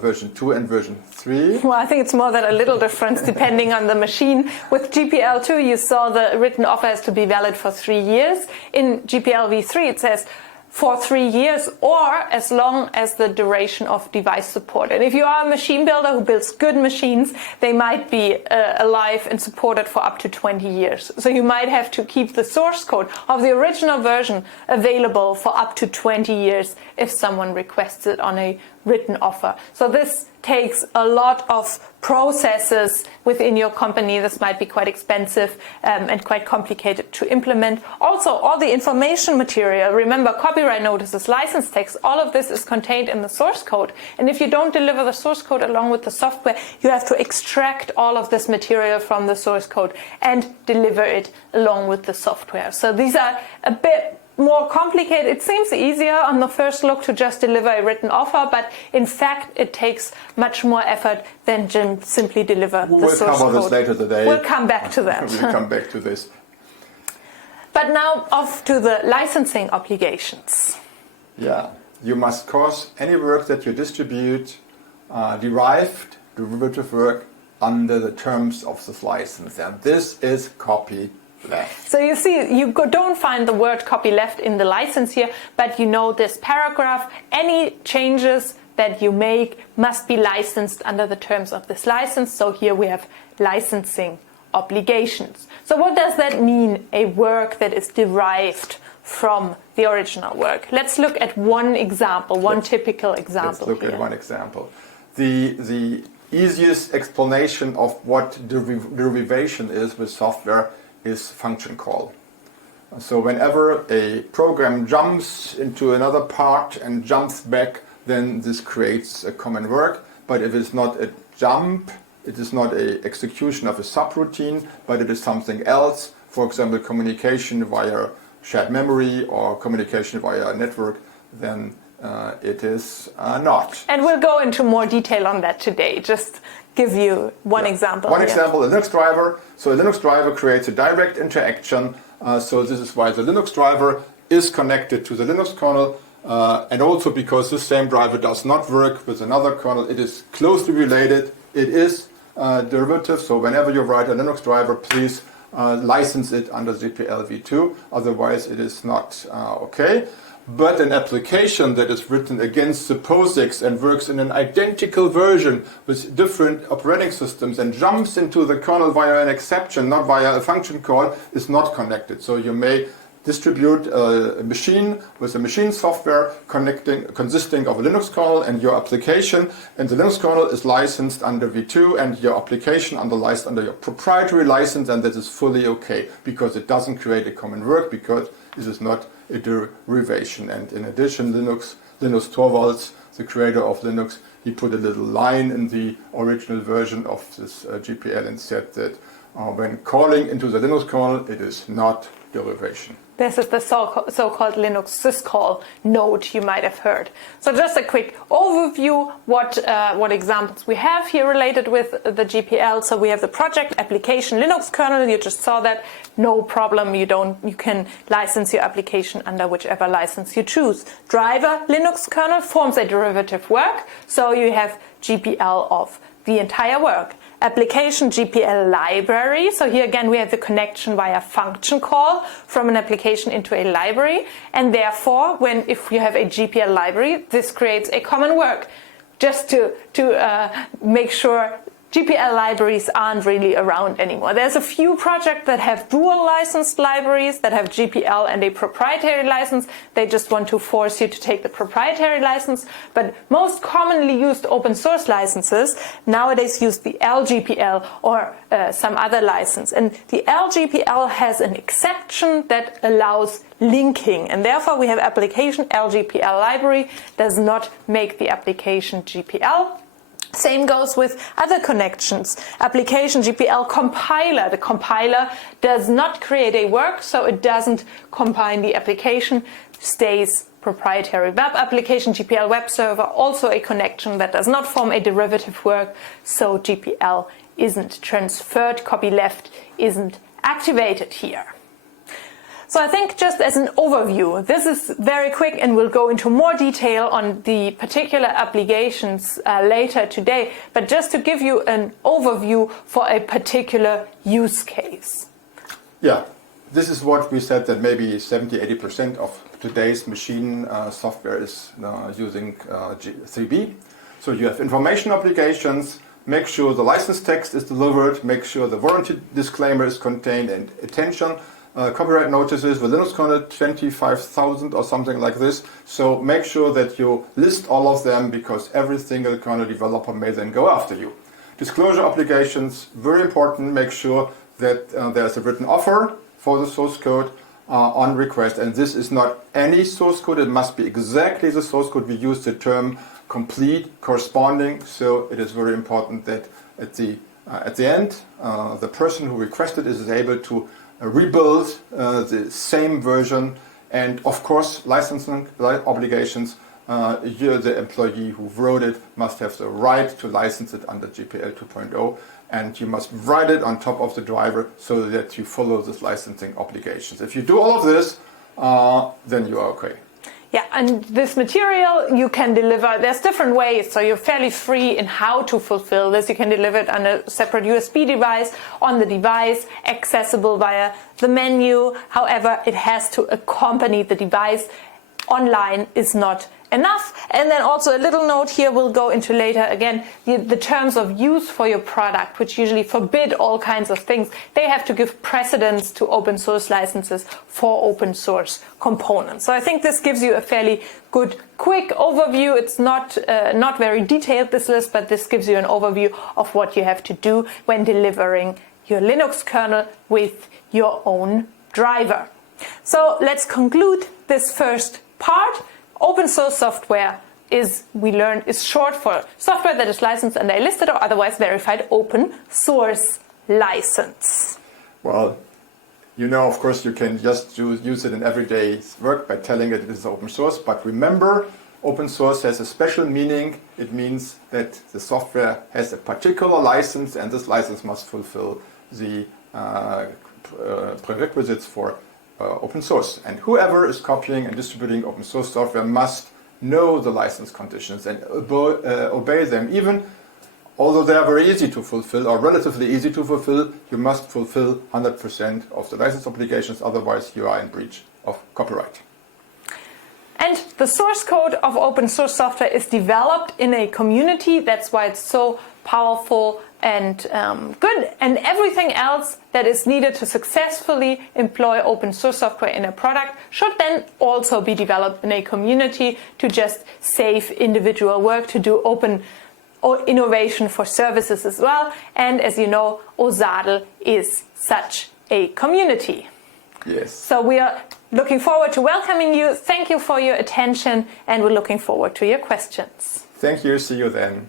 version 2 and version 3. Well, I think it's more than a little difference depending on the machine. With GPL 2, you saw the written offer has to be valid for 3 years. In GPL v3, it says for 3 years or as long as the duration of device support. And if you are a machine builder who builds good machines, they might be alive and supported for up to 20 years. So you might have to keep the source code of the original version available for up to 20 years if someone requests it on a written offer. So this takes a lot of processes within your company. This might be quite expensive and quite complicated to implement. Also, all the information material, remember copyright notices, license text, all of this is contained in the source code. And if you don't deliver the source code along with the software, you have to extract all of this material from the source code and deliver it along with the software. So these are a bit more complicated. It seems easier on the first look to just deliver a written offer, but in fact it takes much more effort than simply deliver the source code. We'll cover this later today. We'll come back to that. We'll come back to this. But now off to the licensing obligations. Yeah, you must cause any work that you distribute derived derivative work under the terms of this license, and this is copy left. So you see, you don't find the word copy left in the license here, but you know this paragraph. Any changes that you make must be licensed under the terms of this license. So here we have licensing obligations. So what does that mean, a work that is derived from the original work? Let's look at one example, one typical example. Let's look at one example. The easiest explanation of what derivation is with software is function call. So whenever a program jumps into another part and jumps back, then this creates a common work. But if it's not a jump, it is not an execution of a subroutine, but it is something else. For example, communication via shared memory or communication via a network, then it is not. And we'll go into more detail on that today. Just give you one example. One example, a Linux driver. So a Linux driver creates a direct interaction. So this is why the Linux driver is connected to the Linux kernel. And also because this same driver does not work with another kernel. It is closely related. It is derivative. So whenever you write a Linux driver, please license it under GPL v2. Otherwise, it is not okay. But an application that is written against the POSIX and works in an identical version with different operating systems and jumps into the kernel via an exception, not via a function call, is not connected. So you may distribute a machine with a machine software consisting of a Linux kernel and your application, and the Linux kernel is licensed under v2 and your application licensed under your proprietary license, and that is fully okay because it doesn't create a common work, because this is not a derivation. And in addition, Linus Torvalds, the creator of Linux, he put a little line in the original version of this GPL and said that when calling into the Linux kernel, it is not derivation. This is the so-called Linux syscall node you might have heard. So just a quick overview what examples we have here related with the GPL. So we have the project application Linux kernel. You just saw that. No problem. You can license your application under whichever license you choose. Driver Linux kernel forms a derivative work. So you have GPL of the entire work. Application GPL library. So here again we have the connection via function call from an application into a library, and therefore if you have a GPL library, this creates a common work. Just to make sure GPL libraries aren't really around anymore. There's a few projects that have dual licensed libraries that have GPL and a proprietary license. They just want to force you to take the proprietary license. But most commonly used open source licenses nowadays use the LGPL or some other license. And the LGPL has an exception that allows linking. And therefore we have application LGPL library does not make the application GPL. Same goes with other connections. Application GPL compiler. The compiler does not create a work, so it doesn't combine the application, stays proprietary. Web application GPL web server, also a connection that does not form a derivative work, so GPL isn't transferred, copyleft isn't activated here. So I think just as an overview, this is very quick and we'll go into more detail on the particular applications later today, but just to give you an overview for a particular use case. Yeah, this is what we said, that maybe 70-80% of today's machine software is using 3B. So you have information obligations, make sure the license text is delivered, make sure the warranty disclaimer is contained, and attention, copyright notices with Linux kernel 25,000 or something like this. So make sure that you list all of them, because every single kernel developer may then go after you. Disclosure obligations, very important. Make sure that there's a written offer for the source code on request. And this is not any source code. It must be exactly the source code. We use the term complete, corresponding. So it is very important that at the end, the person who requested is able to rebuild the same version. And of course, licensing obligations, you, the employee who wrote it, must have the right to license it under GPL 2.0, and you must write it on top of the driver so that you follow this licensing obligations. If you do all of this, then you are okay. Yeah, and this material you can deliver, there's different ways, so you're fairly free in how to fulfill this. You can deliver it on a separate USB device, on the device, accessible via the menu. However, it has to accompany the device. Online is not enough. And then also a little note here we'll go into later, again, the terms of use for your product, which usually forbid all kinds of things. They have to give precedence to open source licenses for open source components. So I think this gives you a fairly good, quick overview. It's not very detailed, this list, but this gives you an overview of what you have to do when delivering your Linux kernel with your own driver. So let's conclude this first part. Open source software we learned, is short for software that is licensed under a listed or otherwise verified open source license. Well, you know, of course, you can just use it in everyday work by telling it is open source. But remember, open source has a special meaning. It means that the software has a particular license, and this license must fulfill the prerequisites for open source. And whoever is copying and distributing open source software must know the license conditions and obey them. Even although they are very easy to fulfill or relatively easy to fulfill, you must fulfill 100% of the license obligations, otherwise you are in breach of copyright. And the source code of open source software is developed in a community. That's why it's so powerful and good. And everything else that is needed to successfully employ open source software in a product should then also be developed in a community to just save individual work, to do open innovation for services as well. And as you know, OSADL is such a community. Yes. So we are looking forward to welcoming you. Thank you for your attention, and we're looking forward to your questions. Thank you. See you then.